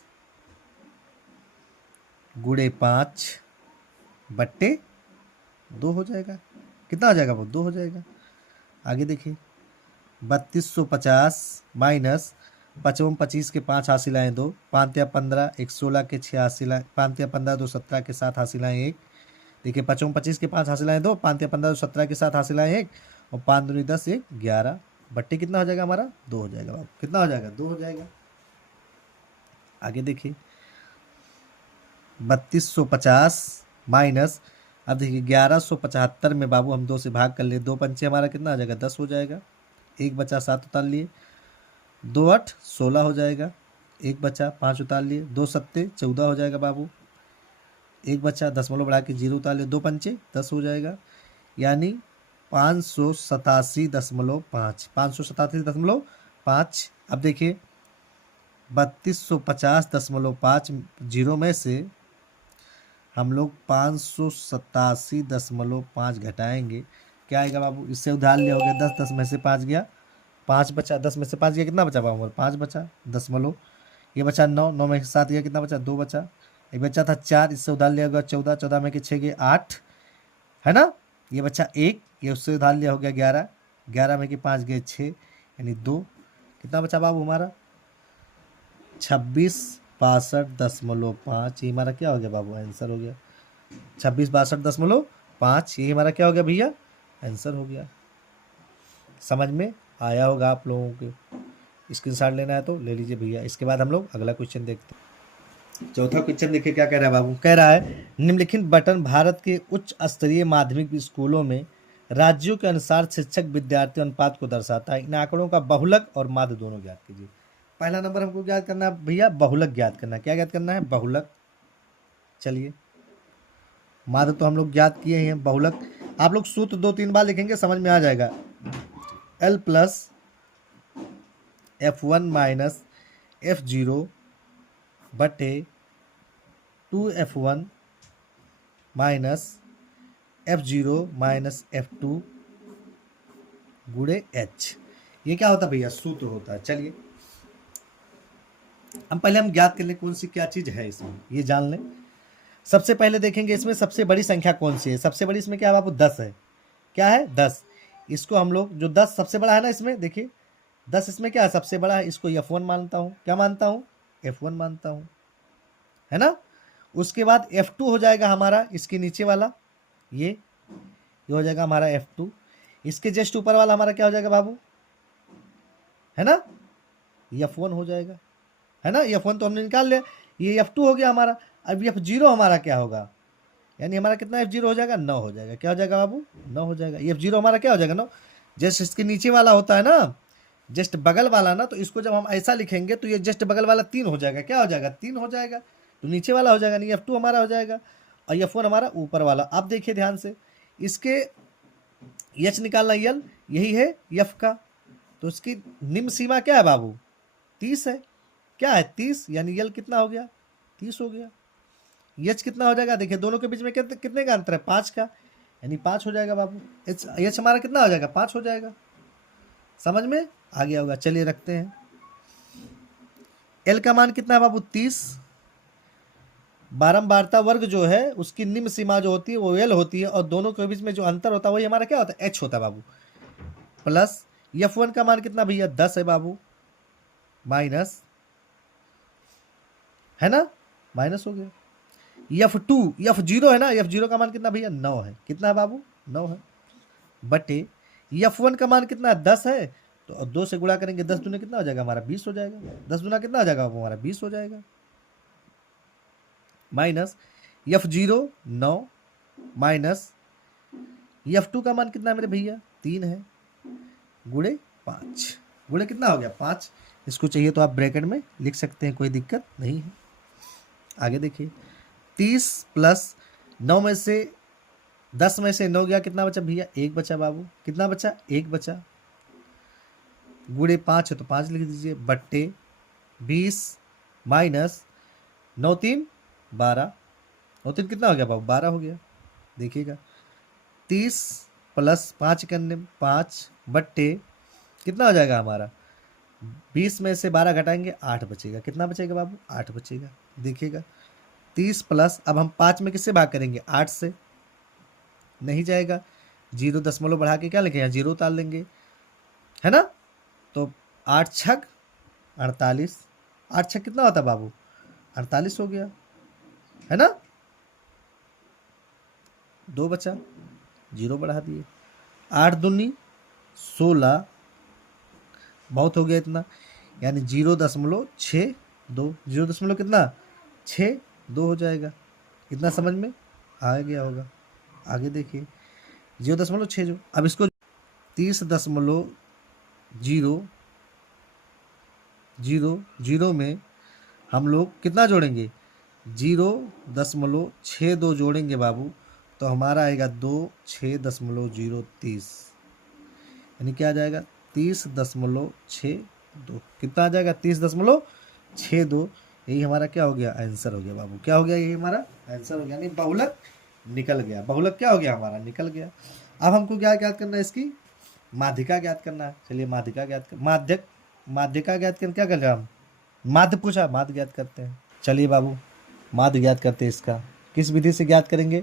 गुड़े 5 बट्टे 2 हो जाएगा। कितना हो जाएगा वो 2 हो जाएगा। आगे देखिए 3250 माइनस 55 25 के 5 हासिल आए 2, 5 या 15 1 16 के 6 हासिल आए, 5 या 15 2 17 के 7 हासिल आए 1। देखिए 55 25 के 5 हासिल आए 2, 5 या 15 2 17 के 7 हासिल आए 1 और 5 दूनी 10 1 11 बट्टे कितना हो जाएगा हमारा 2 हो जाएगा बाबू। कितना हो जाएगा 2 हो जाएगा। आगे देखिए 3250 माइनस, अब देखिए 1175 में बाबू हम 2 से भाग कर लिए, 2 पंचे हमारा कितना आ जाएगा 10 हो जाएगा। 1 बचा 7 उतार लिए, 2 8 16 हो जाएगा। 1 बचा 5 उतार लिए, 2 सत्ते 14 हो जाएगा बाबू। 1 बचा दशमलव बढ़ा के 0 उतार लिए, 2 पंचे 10 हो जाएगा। यानी 587.5 587.5। अब देखिए 3250.5 जीरो में से हम लोग 587.5 घटाएंगे, क्या आएगा बाबू। इससे उधार लिया हो गया 10, 10 में से 5 गया, 5 बचा, 10 में से 5 गया, कितना बचा बाबू 5 बचा दशमलव। ये बचा 9, 9 में से 7 गया, कितना बचा 2 बचा। एक बचा था 4, इससे उधार लिया होगा 14, 14 में के 6 गए 8 है ना। ये बचा 1, ये उससे उधार लिया हो गया 11, 11 में के 5 गए 6 यानी 2। कितना बचा बाबू हमारा 2662.5। ये हमारा क्या हो गया बाबू आंसर हो गया 2662.5। ये हमारा क्या हो गया भैया आंसर हो गया। समझ में आया होगा आप लोगों के। स्क्रीनशॉट लेना है तो ले लीजिए भैया। इसके बाद हम लोग अगला क्वेश्चन देखते हैं। चौथा क्वेश्चन देखिए क्या कह रहा है बाबू। कह रहा है निम्नलिखित बटन भारत के उच्च स्तरीय माध्यमिक स्कूलों में राज्यों के अनुसार शिक्षक विद्यार्थी अनुपात को दर्शाता है। इन आंकड़ों का बहुलक और माध्य दोनों ज्ञात कीजिए। पहला नंबर हमको ज्ञात करना है भैया बहुलक ज्ञात करना है। क्या ज्ञात करना है बहुलक। चलिए माध्य तो हम लोग ज्ञात किए हैं, बहुलक आप लोग सूत्र 2-3 बार लिखेंगे समझ में आ जाएगा। L plus F1 minus F0 बटे 2F1 minus F0 minus F2 गुणे H। ये क्या होता है भैया सूत्र होता है। चलिए पहले हम ज्ञात कर लें कौन सी क्या चीज़ है इसमें, ये जान लें। सबसे पहले देखेंगे इसमें सबसे बड़ी संख्या कौन सी है। सबसे बड़ी इसमें क्या है बाबू 10 है। क्या है 10। इसको हम लोग जो 10 सबसे बड़ा है ना इसमें देखिए 10 इसमें क्या है सबसे बड़ा है, इसको F1 मानता हूँ। क्या मानता हूँ F1 मानता हूँ है ना। उसके बाद F2 हो जाएगा हमारा इसके नीचे वाला, ये हो जाएगा हमारा F2। इसके जस्ट ऊपर वाला हमारा क्या हो जाएगा बाबू है ना F1 हो जाएगा है ना। F1 तो हमने निकाल लिया, ये F2 हो गया हमारा। अब F0 हमारा क्या होगा, यानी हमारा कितना F0 हो जाएगा 9 हो जाएगा। क्या हो जाएगा बाबू 9 हो जाएगा। F0 हमारा क्या हो जाएगा 9। जैसे इसके नीचे वाला होता है ना, जस्ट बगल वाला ना, तो इसको जब हम ऐसा लिखेंगे तो ये जस्ट बगल वाला 3 हो जाएगा। क्या हो जाएगा? 3 हो जाएगा। तो नीचे वाला हो जाएगा, नहीं F2 हमारा हो जाएगा और F1 हमारा ऊपर वाला। अब देखिए ध्यान से, इसके H निकालना यल, यही है F का, तो इसकी निम्न सीमा क्या है बाबू? 30 है। क्या है? 30, यानी यल कितना हो गया? 30 हो गया। H कितना हो जाएगा? देखिए दोनों के बीच में कितने का अंतर है? 5 का, यानी 5 हो जाएगा बाबू। H हमारा कितना हो जाएगा? 5 हो जाएगा। समझ में आ गया होगा। चलिए रखते हैं। L का मान कितना है बाबू? 30। बारंबारता वर्ग जो है उसकी निम्न सीमा जो होती है वो L होती है, और दोनों के बीच में जो अंतर होता है वही हमारा क्या होता है? H होता है बाबू। प्लस F1 का मान कितना भैया? 10 है बाबू, माइनस, है ना, माइनस हो गया। F2 F0 है ना, F0 का मान कितना भैया? 9 है। कितना है बाबू? 9 है। बटे F1 का मान कितना है? 10 है, तो 2 से गुणा करेंगे, 10 दूने कितना हो जाएगा हमारा? 20 हो जाएगा। 10 दूना कितना हो जाएगा हमारा? 20 हो जाएगा। माइनस F0 9, माइनस F2 का मान कितना है मेरे भैया? 3 है, गुणे 5, गुणे कितना हो गया? 5। इसको चाहिए तो आप ब्रैकेट में लिख सकते हैं, कोई दिक्कत नहीं है। आगे देखिए, 30 प्लस 9 में से 10 में से 9 गया, कितना बचा भैया? 1 बचा बाबू। कितना बचा? 1 बचा। गुणे 5 है तो 5 लिख दीजिए, बट्टे 20 माइनस 9 3 12, 9 3 कितना हो गया बाबू? 12 हो गया। देखिएगा, 30 प्लस 5 करने 5 बट्टे कितना हो जाएगा हमारा? 20 में से 12 घटाएंगे, 8 बचेगा। कितना बचेगा बाबू? 8 बचेगा। देखिएगा, 30 प्लस, अब हम 5 में किससे भाग करेंगे? 8 से। नहीं जाएगा, 0 बढ़ा के क्या लिखें? यहाँ 0 उतार लेंगे, है ना। तो 8 छक 48, 8 छक कितना होता है बाबू? 48 हो गया, है ना। 2 बचा, 0 बढ़ा दिए। 8 दूनी 16, बहुत हो गया इतना, यानी 0.62, 0 कितना? 62 हो जाएगा। इतना समझ में आ गया होगा। आगे देखिए, 0.6 अब इसको 30.0 में हम लोग कितना जोड़ेंगे? 0.62 जोड़ेंगे बाबू, तो हमारा आएगा 26.030, यानी क्या आ जाएगा? 30.62। कितना आ जाएगा? 30.62। यही हमारा क्या हो गया? आंसर हो गया बाबू। क्या हो गया? यही हमारा आंसर हो गया, यानी बहुलक निकल गया। बहुलक क्या हो गया? हमारा निकल गया। अब हमको क्या ज्ञात करना है? इसकी माध्यिका ज्ञात करना है। चलिए माध्यिका ज्ञात कर, माध्यिका ज्ञात कर, क्या कर रहे हैं हम? माध्य पूछा, माध्य ज्ञात करते हैं। चलिए बाबू, माध्य ज्ञात करते हैं। इसका किस विधि से ज्ञात करेंगे?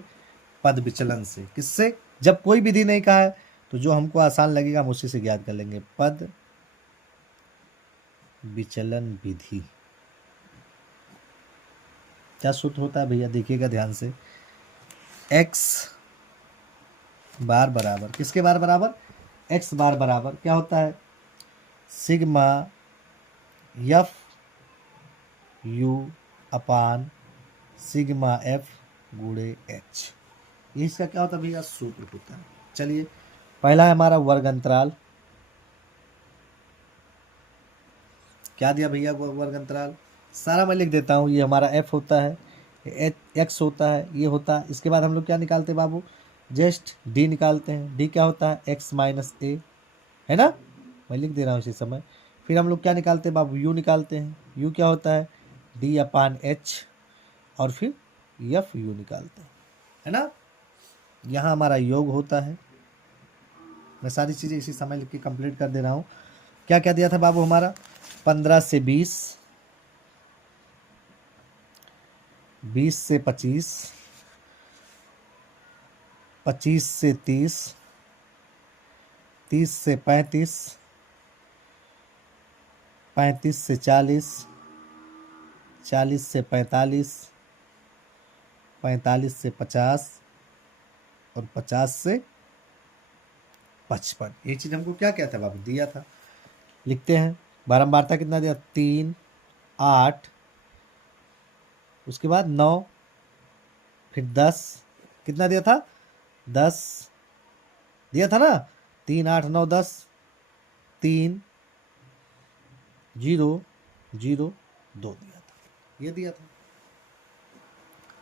पद विचलन से। किससे? जब कोई विधि नहीं कहा है तो जो हमको आसान लगेगा हम उसी से ज्ञात कर लेंगे। पद विचलन विधि। क्या सूत्र होता है भैया? देखिएगा ध्यान से, x बार बराबर किसके बार बराबर? x बार बराबर क्या होता है? Sigma F you upon sigma F गुणे एच। ये इसका क्या होता है भैया? सूत्र होता है। चलिए, पहला है हमारा वर्ग अंतराल। क्या दिया भैया? वर्ग अंतराल सारा मैं लिख देता हूँ। ये हमारा f होता है, x होता है, ये होता है। इसके बाद हम लोग क्या निकालते हैं बाबू? जस्ट d निकालते हैं। d क्या होता है? x माइनस ए, है ना। मैं लिख दे रहा हूँ इसी समय। फिर हम लोग क्या निकालते हैं बाबू? u निकालते हैं। u क्या होता है? d अपान h, और फिर f u निकालते हैं, है ना। यहाँ हमारा योग होता है। मैं सारी चीज़ें इसी समय लिख के कंप्लीट कर दे रहा हूँ। क्या क्या दिया था बाबू हमारा? 15 से 20, 20 से 25, 25 से 30, 30 से 35, 35 से 40, 40 से 45, 45 से 50, और 50 से 55। ये चीज़ हमको क्या क्या था बाबू? दिया था। लिखते हैं। बारंबारता कितना दिया? 3 8, उसके बाद 9, फिर 10। कितना दिया था? 10 दिया था ना। 3 8 9 10, 3 0.002 दिया था, ये दिया था।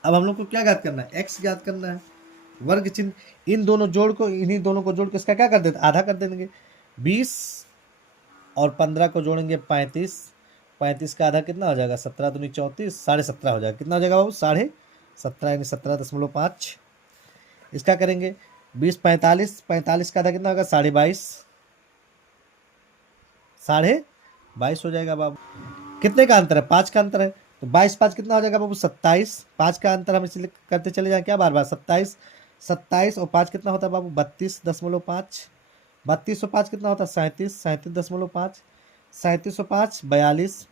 अब हम लोग को क्या ज्ञात करना है, x ज्ञात करना है। वर्ग चिन्ह इन दोनों जोड़ को, इन्हीं दोनों को जोड़ के इसका क्या कर देते, आधा कर देंगे। 20 और 15 को जोड़ेंगे 35, 35 का आधा कितना हो जाएगा, 17 दूनी 34, 17.5 हो जाएगा। कितना हो जाएगा बाबू, 17.5 यानी 17.5। इसका करेंगे 20 45, 45 का आधा कितना होगा, 22.5, 22.5 हो जाएगा बाबू। कितने का अंतर है, 5 का अंतर है, तो 22 5 कितना हो जाएगा बाबू, 27। 5 का अंतर हम इसलिए करते चले जाए क्या, बार बार 27, 27 और 5 कितना होता है बाबू, 32.5। 3205 कितना होता है, 37, 37.5, 3705 42,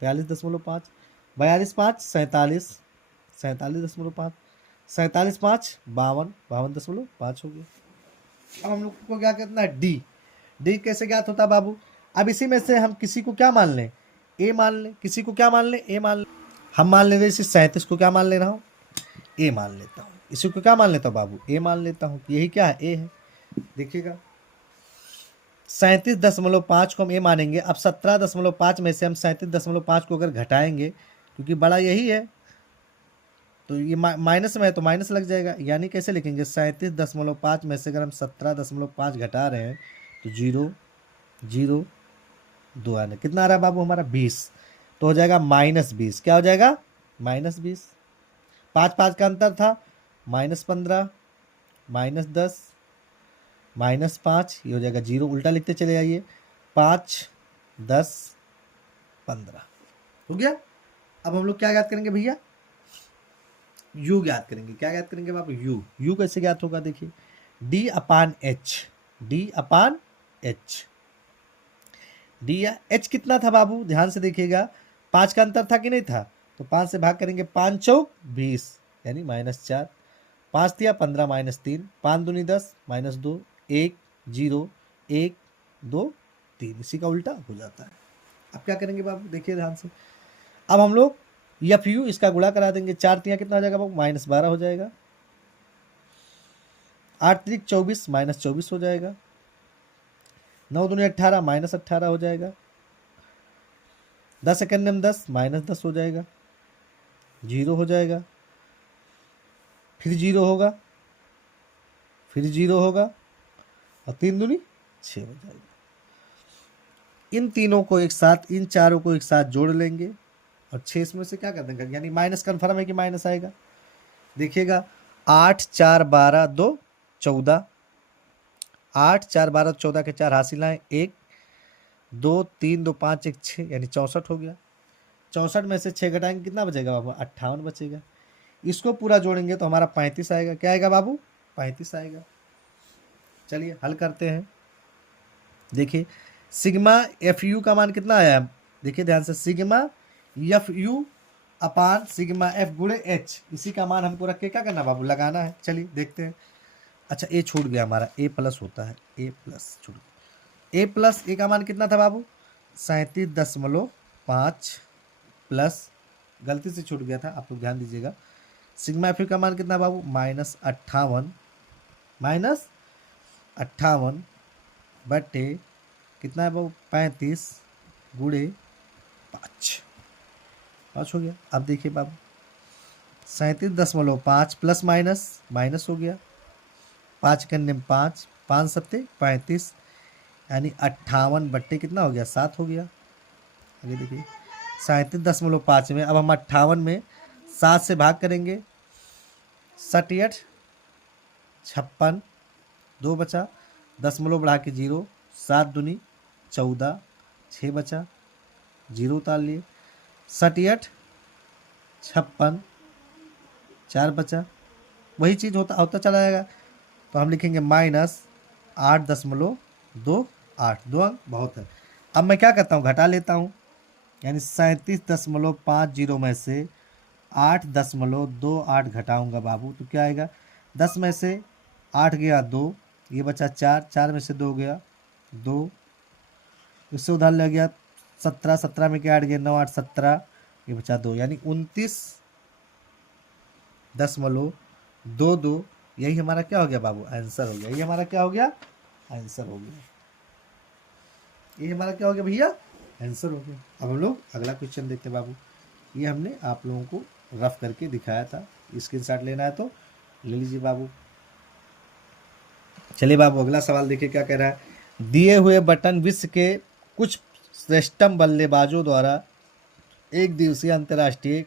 42.5, 42.5 47, 47.5, 47.5 52, 52.5 हो गया। अब हम लोग को क्या करना है, डी। डी कैसे ज्ञात होता है बाबू, अब इसी में से हम किसी को क्या मान लें, ए मान लें। किसी को क्या मान लें, ए मान लें। हम मान ले रहे इसी 37 को क्या मान ले रहा हूँ, ए मान लेता हूँ। इसी को क्या मान लेता हूँ बाबू, ए मान लेता हूँ। यही क्या है, ए है। देखिएगा 37.5 को हम ए मानेंगे। अब 17.5 में से हम 37.5 को अगर घटाएंगे, क्योंकि बड़ा यही है, तो ये माइनस में है तो माइनस लग जाएगा। यानी कैसे लिखेंगे, 37.5 में से अगर हम 17.5 घटा रहे हैं तो 0.002 आने, कितना आ रहा है बाबू हमारा, 20, तो हो जाएगा -20। क्या हो जाएगा, -20। 5 5 का अंतर था, -15, -10, -5, ये हो जाएगा 0। उल्टा लिखते चले जाइए, 5 10 15 हो गया। अब हम लोग क्या ज्ञात करेंगे भैया, u ज्ञात करेंगे। क्या ज्ञात करेंगे बाबू, u कैसे ज्ञात होगा, देखिए d/h, d/h। डी या एच कितना था बाबू, ध्यान से देखिएगा, 5 का अंतर था कि नहीं था, तो 5 से भाग करेंगे, 5 चौक 20 यानी -4, 5 दिया 15 -3, 5 दूनी 10 -2, 1 0 1 2 3, इसी का उल्टा हो जाता है। अब क्या करेंगे बाबू, देखिए ध्यान से, अब हम लोग एफ यू इसका गुणा करा देंगे। 4 तिया कितना हो जाएगा बाबू, -12 हो जाएगा। 8 त्रिक 24 -24 हो जाएगा। 9 दूनी 18 -18 हो जाएगा। 10 सेकंड में 10 -10 हो जाएगा, 0 हो जाएगा, फिर 0 होगा, फिर 0 होगा, और 3 दूनी 6 हो जाएगा। इन तीनों को एक साथ, इन चारों को एक साथ जोड़ लेंगे और 6 इसमें से क्या कर देंगे, यानी माइनस कन्फर्म है कि माइनस आएगा। देखिएगा 8 4 12 2 14, 8 4 12 14 के 4 हासिल आए, 1 2 3 2 5 1 6 यानी 64 हो गया। 64 में से 6 घटाएंगे कितना बचेगा बाबू, 58 बचेगा। इसको पूरा जोड़ेंगे तो हमारा 35 आएगा। क्या आएगा बाबू, 35 आएगा। चलिए हल करते हैं। देखिए सिग्मा एफ यू का मान कितना आया, देखिए ध्यान से, sigma F you upon sigma F गुणे एच, इसी का मान हमको रख के क्या करना बाबू, लगाना है। चलिए देखते हैं। अच्छा ए छूट गया हमारा, ए प्लस होता है, ए प्लस छूट गया। ए प्लस ए का मान कितना था बाबू, 37.5 प्लस, गलती से छूट गया था, आप लोग ध्यान दीजिएगा। सिग्मा एफ का मान कितना बाबू, -58, -58 बटे कितना है बाबू, 35 गुणे 5 हो गया। अब देखिए बाबू 37.5 प्लस माइनस हो गया, 5 करने में 5 5 सत्ते 35 यानी 58 बट्टे कितना हो गया, 7 हो गया। आगे देखिए 37.5 में अब हम 58 में 7 से भाग करेंगे, 68 56 2 बचा, 10 बढ़ा के 0, 7 दूनी 14, 6 बचा, 0 उतार लिए, 68 56 4 बचा, वही चीज़ होता चला जाएगा। तो हम लिखेंगे -8.28, 2 अंक बहुत है। अब मैं क्या करता हूँ, घटा लेता हूँ, यानी 37.50 में से 8.28 घटाऊँगा बाबू, तो क्या आएगा, 10 में से 8 गया 2, ये बचा 4, 4 में से 2 गया 2, इससे उधार लग गया 17, 17 में क्या 8 गया 9 8 17, ये बचा 2, यानी 29.22, यही हमारा क्या हो गया बाबू, आंसर हो गया। ये हमारा क्या हो गया, आंसर हो गया। ये हमारा क्या हो गया भैया, आंसर हो गया। अब हम लोग अगला क्वेश्चन देखते हैं बाबू। ये हमने आप लोगों को रफ करके दिखाया था, स्क्रीनशॉट लेना है तो ले लीजिए बाबू। चलिए बाबू अगला सवाल देखिए क्या कह रहा है। दिए हुए बटन विश्व के कुछ श्रेष्ठतम बल्लेबाजों द्वारा एक दिवसीय अंतर्राष्ट्रीय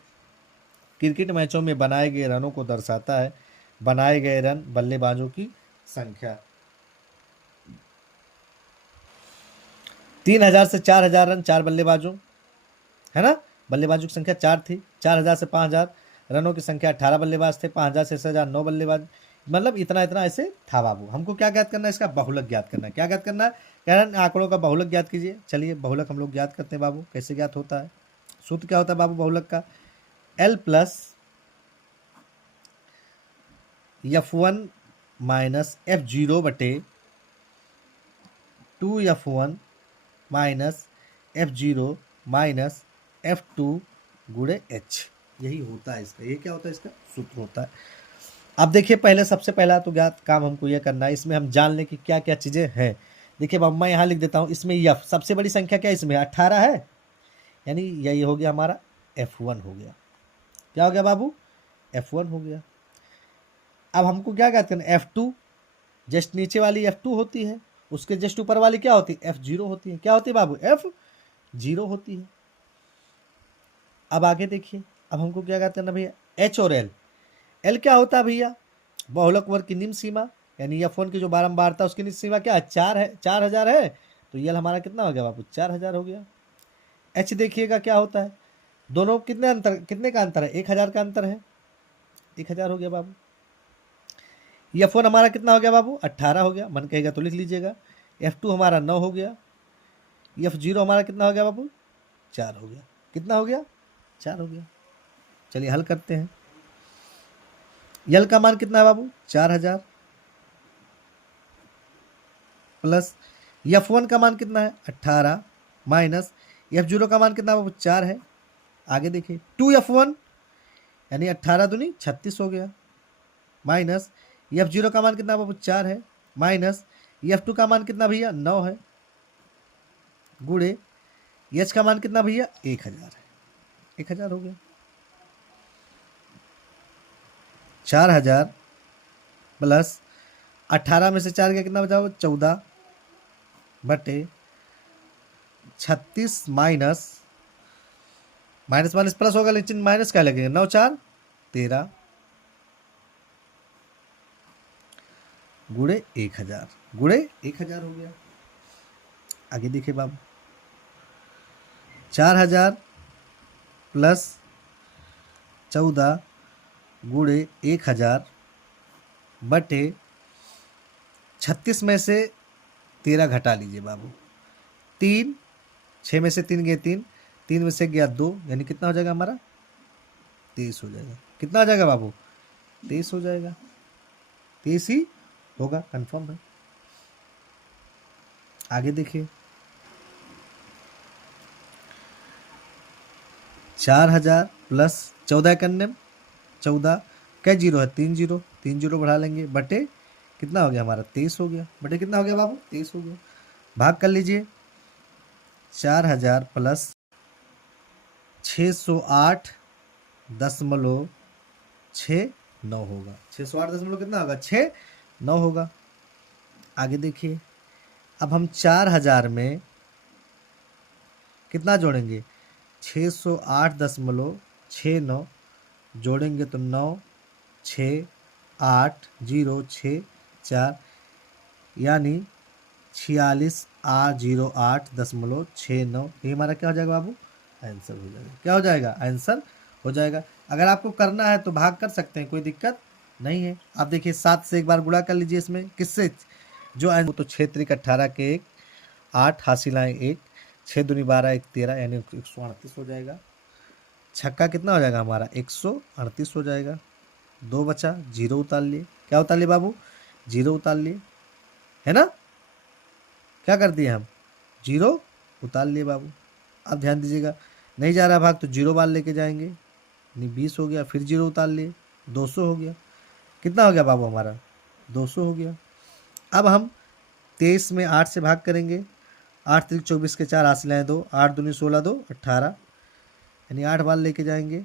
क्रिकेट मैचों में बनाए गए रनों को दर्शाता है। बनाए गए रन बल्लेबाजों की संख्या। 3000 से 4000 रन 4 बल्लेबाजों, है ना। बल्लेबाजों की संख्या 4 थी। 4000 से 5000 रनों की संख्या 18 बल्लेबाज थे। 5000 से 6000 9 बल्लेबाज, मतलब इतना इतना ऐसे था बाबू। हमको क्या ज्ञात करना है, इसका बहुलक ज्ञात करना है। क्या ज्ञात करना है, कह रहे हैं आंकड़ों का बहुलक ज्ञात कीजिए। चलिए बहुलक हम लोग ज्ञात करते हैं बाबू। कैसे ज्ञात होता है, सूत्र क्या होता है बाबू बहुलक का, L plus F1 minus F0 बटे 2F1 minus F0 minus F2 गुणे H। यही होता है इसका। ये क्या होता है, इसका सूत्र होता है। अब देखिए पहले सबसे पहला तो ज्ञात काम हमको ये करना है, इसमें हम जान लें कि क्या क्या चीज़ें हैं। देखिए बाबू मैं यहाँ लिख देता हूँ। इसमें F सबसे बड़ी संख्या क्या है, इसमें 18 है, यानी यही हो गया हमारा F1 हो गया। क्या हो गया बाबू, F1 हो गया। अब हमको क्या ज्ञात करना है, F2 जस्ट नीचे वाली F2 होती है, उसके जस्ट ऊपर वाली क्या होती है, F0 होती है। क्या होती है बाबू, F0 होती है। अब आगे देखिए, अब हमको क्या ज्ञात करना भैया, H और L क्या होता है भैया, बहुलक वर्ग की निम्न सीमा, यानी F1 की जो बारंबारता उसकी निम्न सीमा क्या है, 4 है, 4000 है। तो ये हमारा कितना हो गया बाबू, 4000 हो गया। H देखिएगा क्या होता है, दोनों कितने का अंतर है, 1000 का अंतर है, 1000 हो गया बाबू। F1 हमारा कितना हो गया बाबू, 18 हो गया, मन कहेगा तो लिख लीजिएगा। F2 हमारा 9 हो गया। F0 हमारा कितना हो गया बाबू, 4 हो गया। कितना हो गया, 4 हो गया। चलिए हल करते हैं। यल का मान कितना है बाबू, 4000 प्लस F1 का मान कितना है, 18 माइनस F0 का मान कितना है बाबू, 4 है। आगे देखिए 2F1 यानी 18 दूनी 36 हो गया, माइनस F0 का मान कितना बाबू, 4 है, माइनस F2 का मान कितना भैया, 9 है, गुणे H का मान कितना भैया, 1000 है। 1000 हो गया। 4000 प्लस 18 में से 4 गया कितना बचा, 14 बटे 36 माइनस माइनस माइनस प्लस होगा, लेकिन माइनस क्या लगेगा, 9 4 13 गुणे 1000, गुणे 1000 हो गया। आगे देखिए बाबू, 4000 प्लस 14 गुणे 1000 बटे 36 में से 13 घटा लीजिए बाबू, 3 6 में से 3 गए 3, 3 में से गया 2, यानी कितना हो जाएगा हमारा, 23 हो जाएगा। कितना हो जाएगा बाबू, 23 हो जाएगा। 23 ही होगा, कंफर्म है। आगे देखिए, 4000 प्लस 14 करने 14 क्या जीरो है, 3 जीरो, 3 जीरो बढ़ा लेंगे, बटे कितना हो गया हमारा, 23 हो गया। बटे कितना हो गया बाबू, 23 हो गया। भाग कर लीजिए, 4000 प्लस 608.69 होगा। 608 कितना होगा, 69 होगा। आगे देखिए, अब हम 4000 में कितना जोड़ेंगे, 608.69 जोड़ेंगे तो 9 6 8 0 6 4 यानी 46,08.69। ये हमारा क्या हो जाएगा बाबू, आंसर हो जाएगा। क्या हो जाएगा, आंसर हो जाएगा। अगर आपको करना है तो भाग कर सकते हैं, कोई दिक्कत नहीं है। आप देखिए 7 से एक बार गुणा कर लीजिए, इसमें किससे, जो आंसर तो 6 3 18 के 1 8 हासिल आए 1, 6 दूनी 12 1 13 यानी 138 हो जाएगा। छक्का कितना हो जाएगा हमारा, 138 हो जाएगा। 2 बचा, 0 उतार लिए। क्या उतार लिए बाबू, 0 उतार लिए, है ना। क्या कर दिए हम, 0 उतार लिए बाबू। अब ध्यान दीजिएगा, नहीं जा रहा भाग तो 0 बार लेके जाएंगे, यानी 20 हो गया। फिर 0 उतार लिए, 200 हो गया। कितना हो गया बाबू हमारा, 200 हो गया। अब हम 23 में 8 से भाग करेंगे 8 3 24 के 4 हासिल हैं 2, 8 दूनी 16 2 18, यानी 8 बार लेके जाएंगे।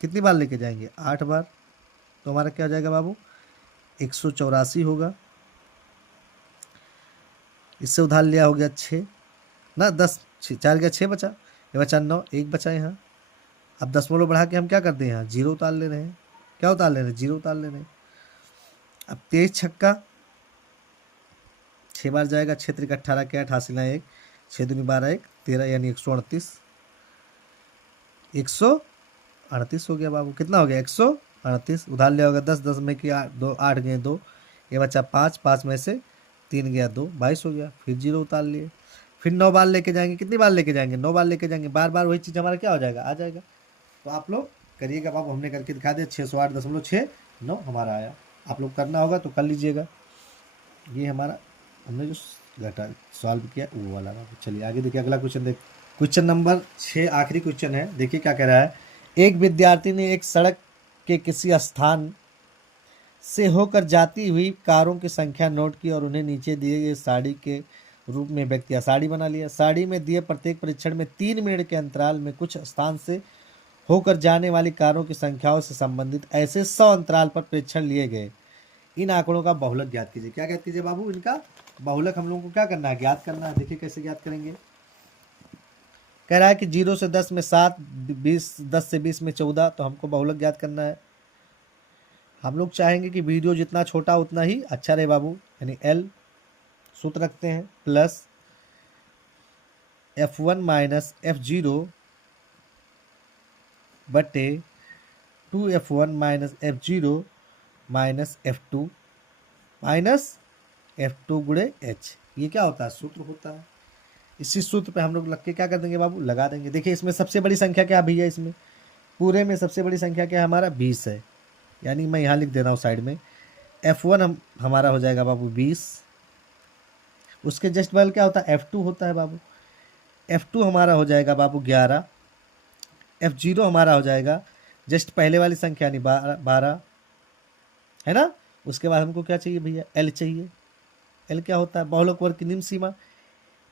कितनी बार लेके जाएंगे? 8 बार। तो हमारा क्या हो जाएगा बाबू? 184 होगा। इससे उधार लिया हो गया 6 ना 10, 4 गया 6 बचा, ये बचा 9, 1 बचा यहाँ। अब दशमलव बढ़ा के हम क्या करते हैं? यहाँ जीरो उतार ले रहे हैं। क्या उतार ले रहे हैं? जीरो उतार ले रहे हैं। अब 23 छक्का 6 बार जाएगा, 6 3 18 के 8 हासिल है 1, 6 दूनी 12 1 13, यानी 138, 138 हो गया बाबू। कितना हो गया? 138। उधार लिया होगा 10, 10 में कि 2 8 गए 2, ये बचा 5, 5 में से 3 गया 2, 22 हो गया। फिर जीरो उतार लिए। फिर 9 बार लेके जाएंगे। कितनी बार लेके जाएंगे? 9 बार लेके जाएंगे। बार बार वही चीज़ हमारा क्या हो जाएगा? आ जाएगा। तो आप लोग करिएगा बाबू, हमने करके दिखा दिया। 608.69 हमारा आया। आप लोग करना होगा तो कर लीजिएगा। ये हमारा हमने जो घटा सॉल्व किया वो वाला बाबू। चलिए आगे देखिए, अगला क्वेश्चन देख। क्वेश्चन नंबर 6 आखिरी क्वेश्चन है। देखिए क्या कह रहा है। एक विद्यार्थी ने एक सड़क के किसी स्थान से होकर जाती हुई कारों की संख्या नोट की और उन्हें नीचे दिए गए साड़ी के रूप में व्यक्त किया। साड़ी बना लिया। साड़ी में दिए प्रत्येक परीक्षण में 3 मिनट के अंतराल में कुछ स्थान से होकर जाने वाली कारों की संख्याओं से संबंधित ऐसे 100 अंतराल पर परीक्षण लिए गए। इन आंकड़ों का बहुलक ज्ञात कीजिए। क्या ज्ञात कीजिए बाबू? इनका बहुलक हम लोगों को क्या करना है? ज्ञात करना है। देखिए कैसे ज्ञात करेंगे। कह रहा है कि 0 से 10 में 7, 20 10 से 20 में 14, तो हमको बहुलक ज्ञात करना है। हम लोग चाहेंगे कि वीडियो जितना छोटा उतना ही अच्छा रहे बाबू, यानी L सूत्र रखते हैं प्लस F1 माइनस F0 बटे 2F1 minus F0 minus F2 minus F2 गुणे H। ये क्या होता है? सूत्र होता है। इसी सूत्र पे हम लोग लग के क्या कर देंगे बाबू? लगा देंगे। देखिए इसमें सबसे बड़ी संख्या क्या भैया? इसमें पूरे में सबसे बड़ी संख्या क्या है? हमारा 20 है, यानी मैं यहाँ लिख दे रहा हूँ साइड में। F1 हमारा हो जाएगा बाबू 20। उसके जस्ट बगल क्या होता है? F2 होता है बाबू। F2 हमारा हो जाएगा बाबू 11। F0 हमारा हो जाएगा जस्ट पहले वाली संख्या यानी 12 है ना। उसके बाद हमको क्या चाहिए भैया? L चाहिए। L क्या होता है? बहुलक वर्ग की निम्न सीमा।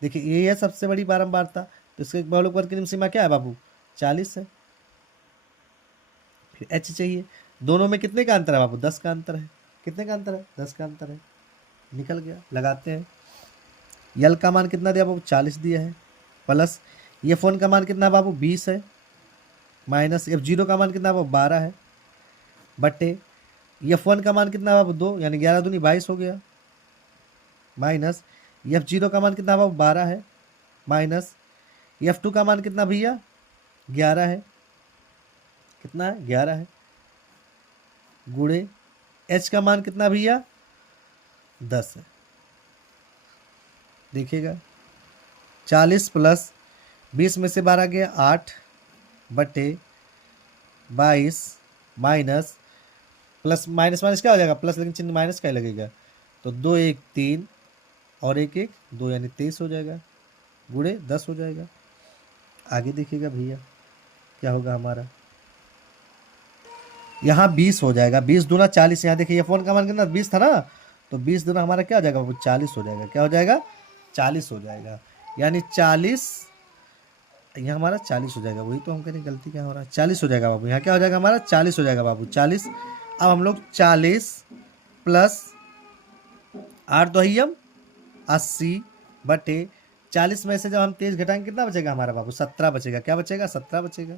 देखिए ये है सबसे बड़ी बारंबारता, तो इसके बहुलक वर्ग की निम्न सीमा क्या है बाबू? 40 है। फिर H चाहिए। दोनों में कितने का अंतर है बाबू? 10 का अंतर है। कितने का अंतर है? 10 का अंतर है। निकल गया। लगाते हैं। L का मान कितना दिया बाबू? 40 दिया है। प्लस F1 का मान कितना है बाबू? 20 है। माइनस F0 का मान कितना है बाबू? 12 है। बटे F1 का मान कितना है बाबू? 2, यानी 11 दूनी 22 हो गया। माइनस F0 का मान कितना है बाबू? 12 है। माइनस F2 का मान कितना भैया? 11 है। कितना है? 11 है। गुणे H का मान कितना भैया? 10 है। देखिएगा 40 प्लस 20 में से 12 गया 8 बटे 22 माइनस प्लस माइनस माइनस क्या हो जाएगा? प्लस, लेकिन चिन्ह माइनस का ही लगेगा। तो 2 1 3 और 1 1 2, यानी 23 हो जाएगा। गुणे 10 हो जाएगा। आगे देखिएगा भैया क्या होगा हमारा। यहाँ 20 हो जाएगा। 20 दूना 40। यहाँ देखिए F1 का मान कितना? 20 था ना, तो 20 दूना हमारा क्या हो जाएगा बाबू? 40 हो जाएगा। क्या हो जाएगा? 40 हो जाएगा। यानी 40, यहाँ हमारा 40 हो जाएगा। वही तो हम कह रहे हैं, गलती क्या हो रहा है? 40 हो जाएगा बाबू। यहाँ क्या हो जाएगा हमारा? 40 हो जाएगा बाबू। 40। अब हम लोग 40 प्लस 8 2 80 बटे 40 में से जब हम 23 घटाएंगे कितना बचेगा हमारा बाबू? 17 बचेगा। क्या बचेगा? 17 बचेगा।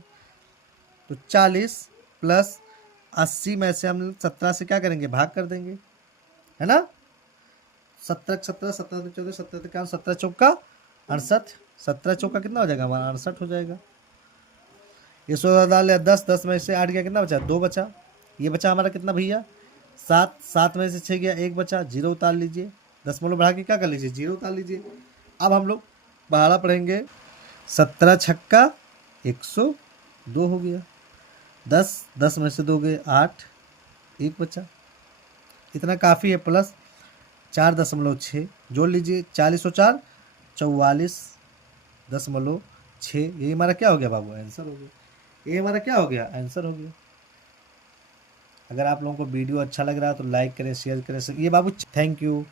तो 40 प्लस 80 में से हम 17 से क्या करेंगे? भाग कर देंगे, है ना। 17 17 17 14 17 क्या? 17 चौका 68। 17 चौका कितना हो जाएगा हमारा? 68 हो जाएगा। ये 16 डाल 10, 10 में से 8 गया, कितना बचा? 2 बचा। ये बचा हमारा कितना भैया? 7, 7 में से 6 गया 1 बचा। जीरो उतार लीजिए। दशमलव बढ़ा के क्या कर लीजिए? जीरो उतार लीजिए। अब हम लोग बारह पढ़ेंगे। 17 छक्का 102 हो गया। 10, 10 में से 2 गए 8, 1 बचा। इतना काफ़ी है। प्लस 4.6 जोड़ लीजिए। 40 और 4 44.6। ये हमारा क्या हो गया बाबू? आंसर हो गया। ये हमारा क्या हो गया? आंसर हो गया। अगर आप लोगों को वीडियो अच्छा लग रहा है तो लाइक करें, शेयर करें। ये बाबू थैंक यू।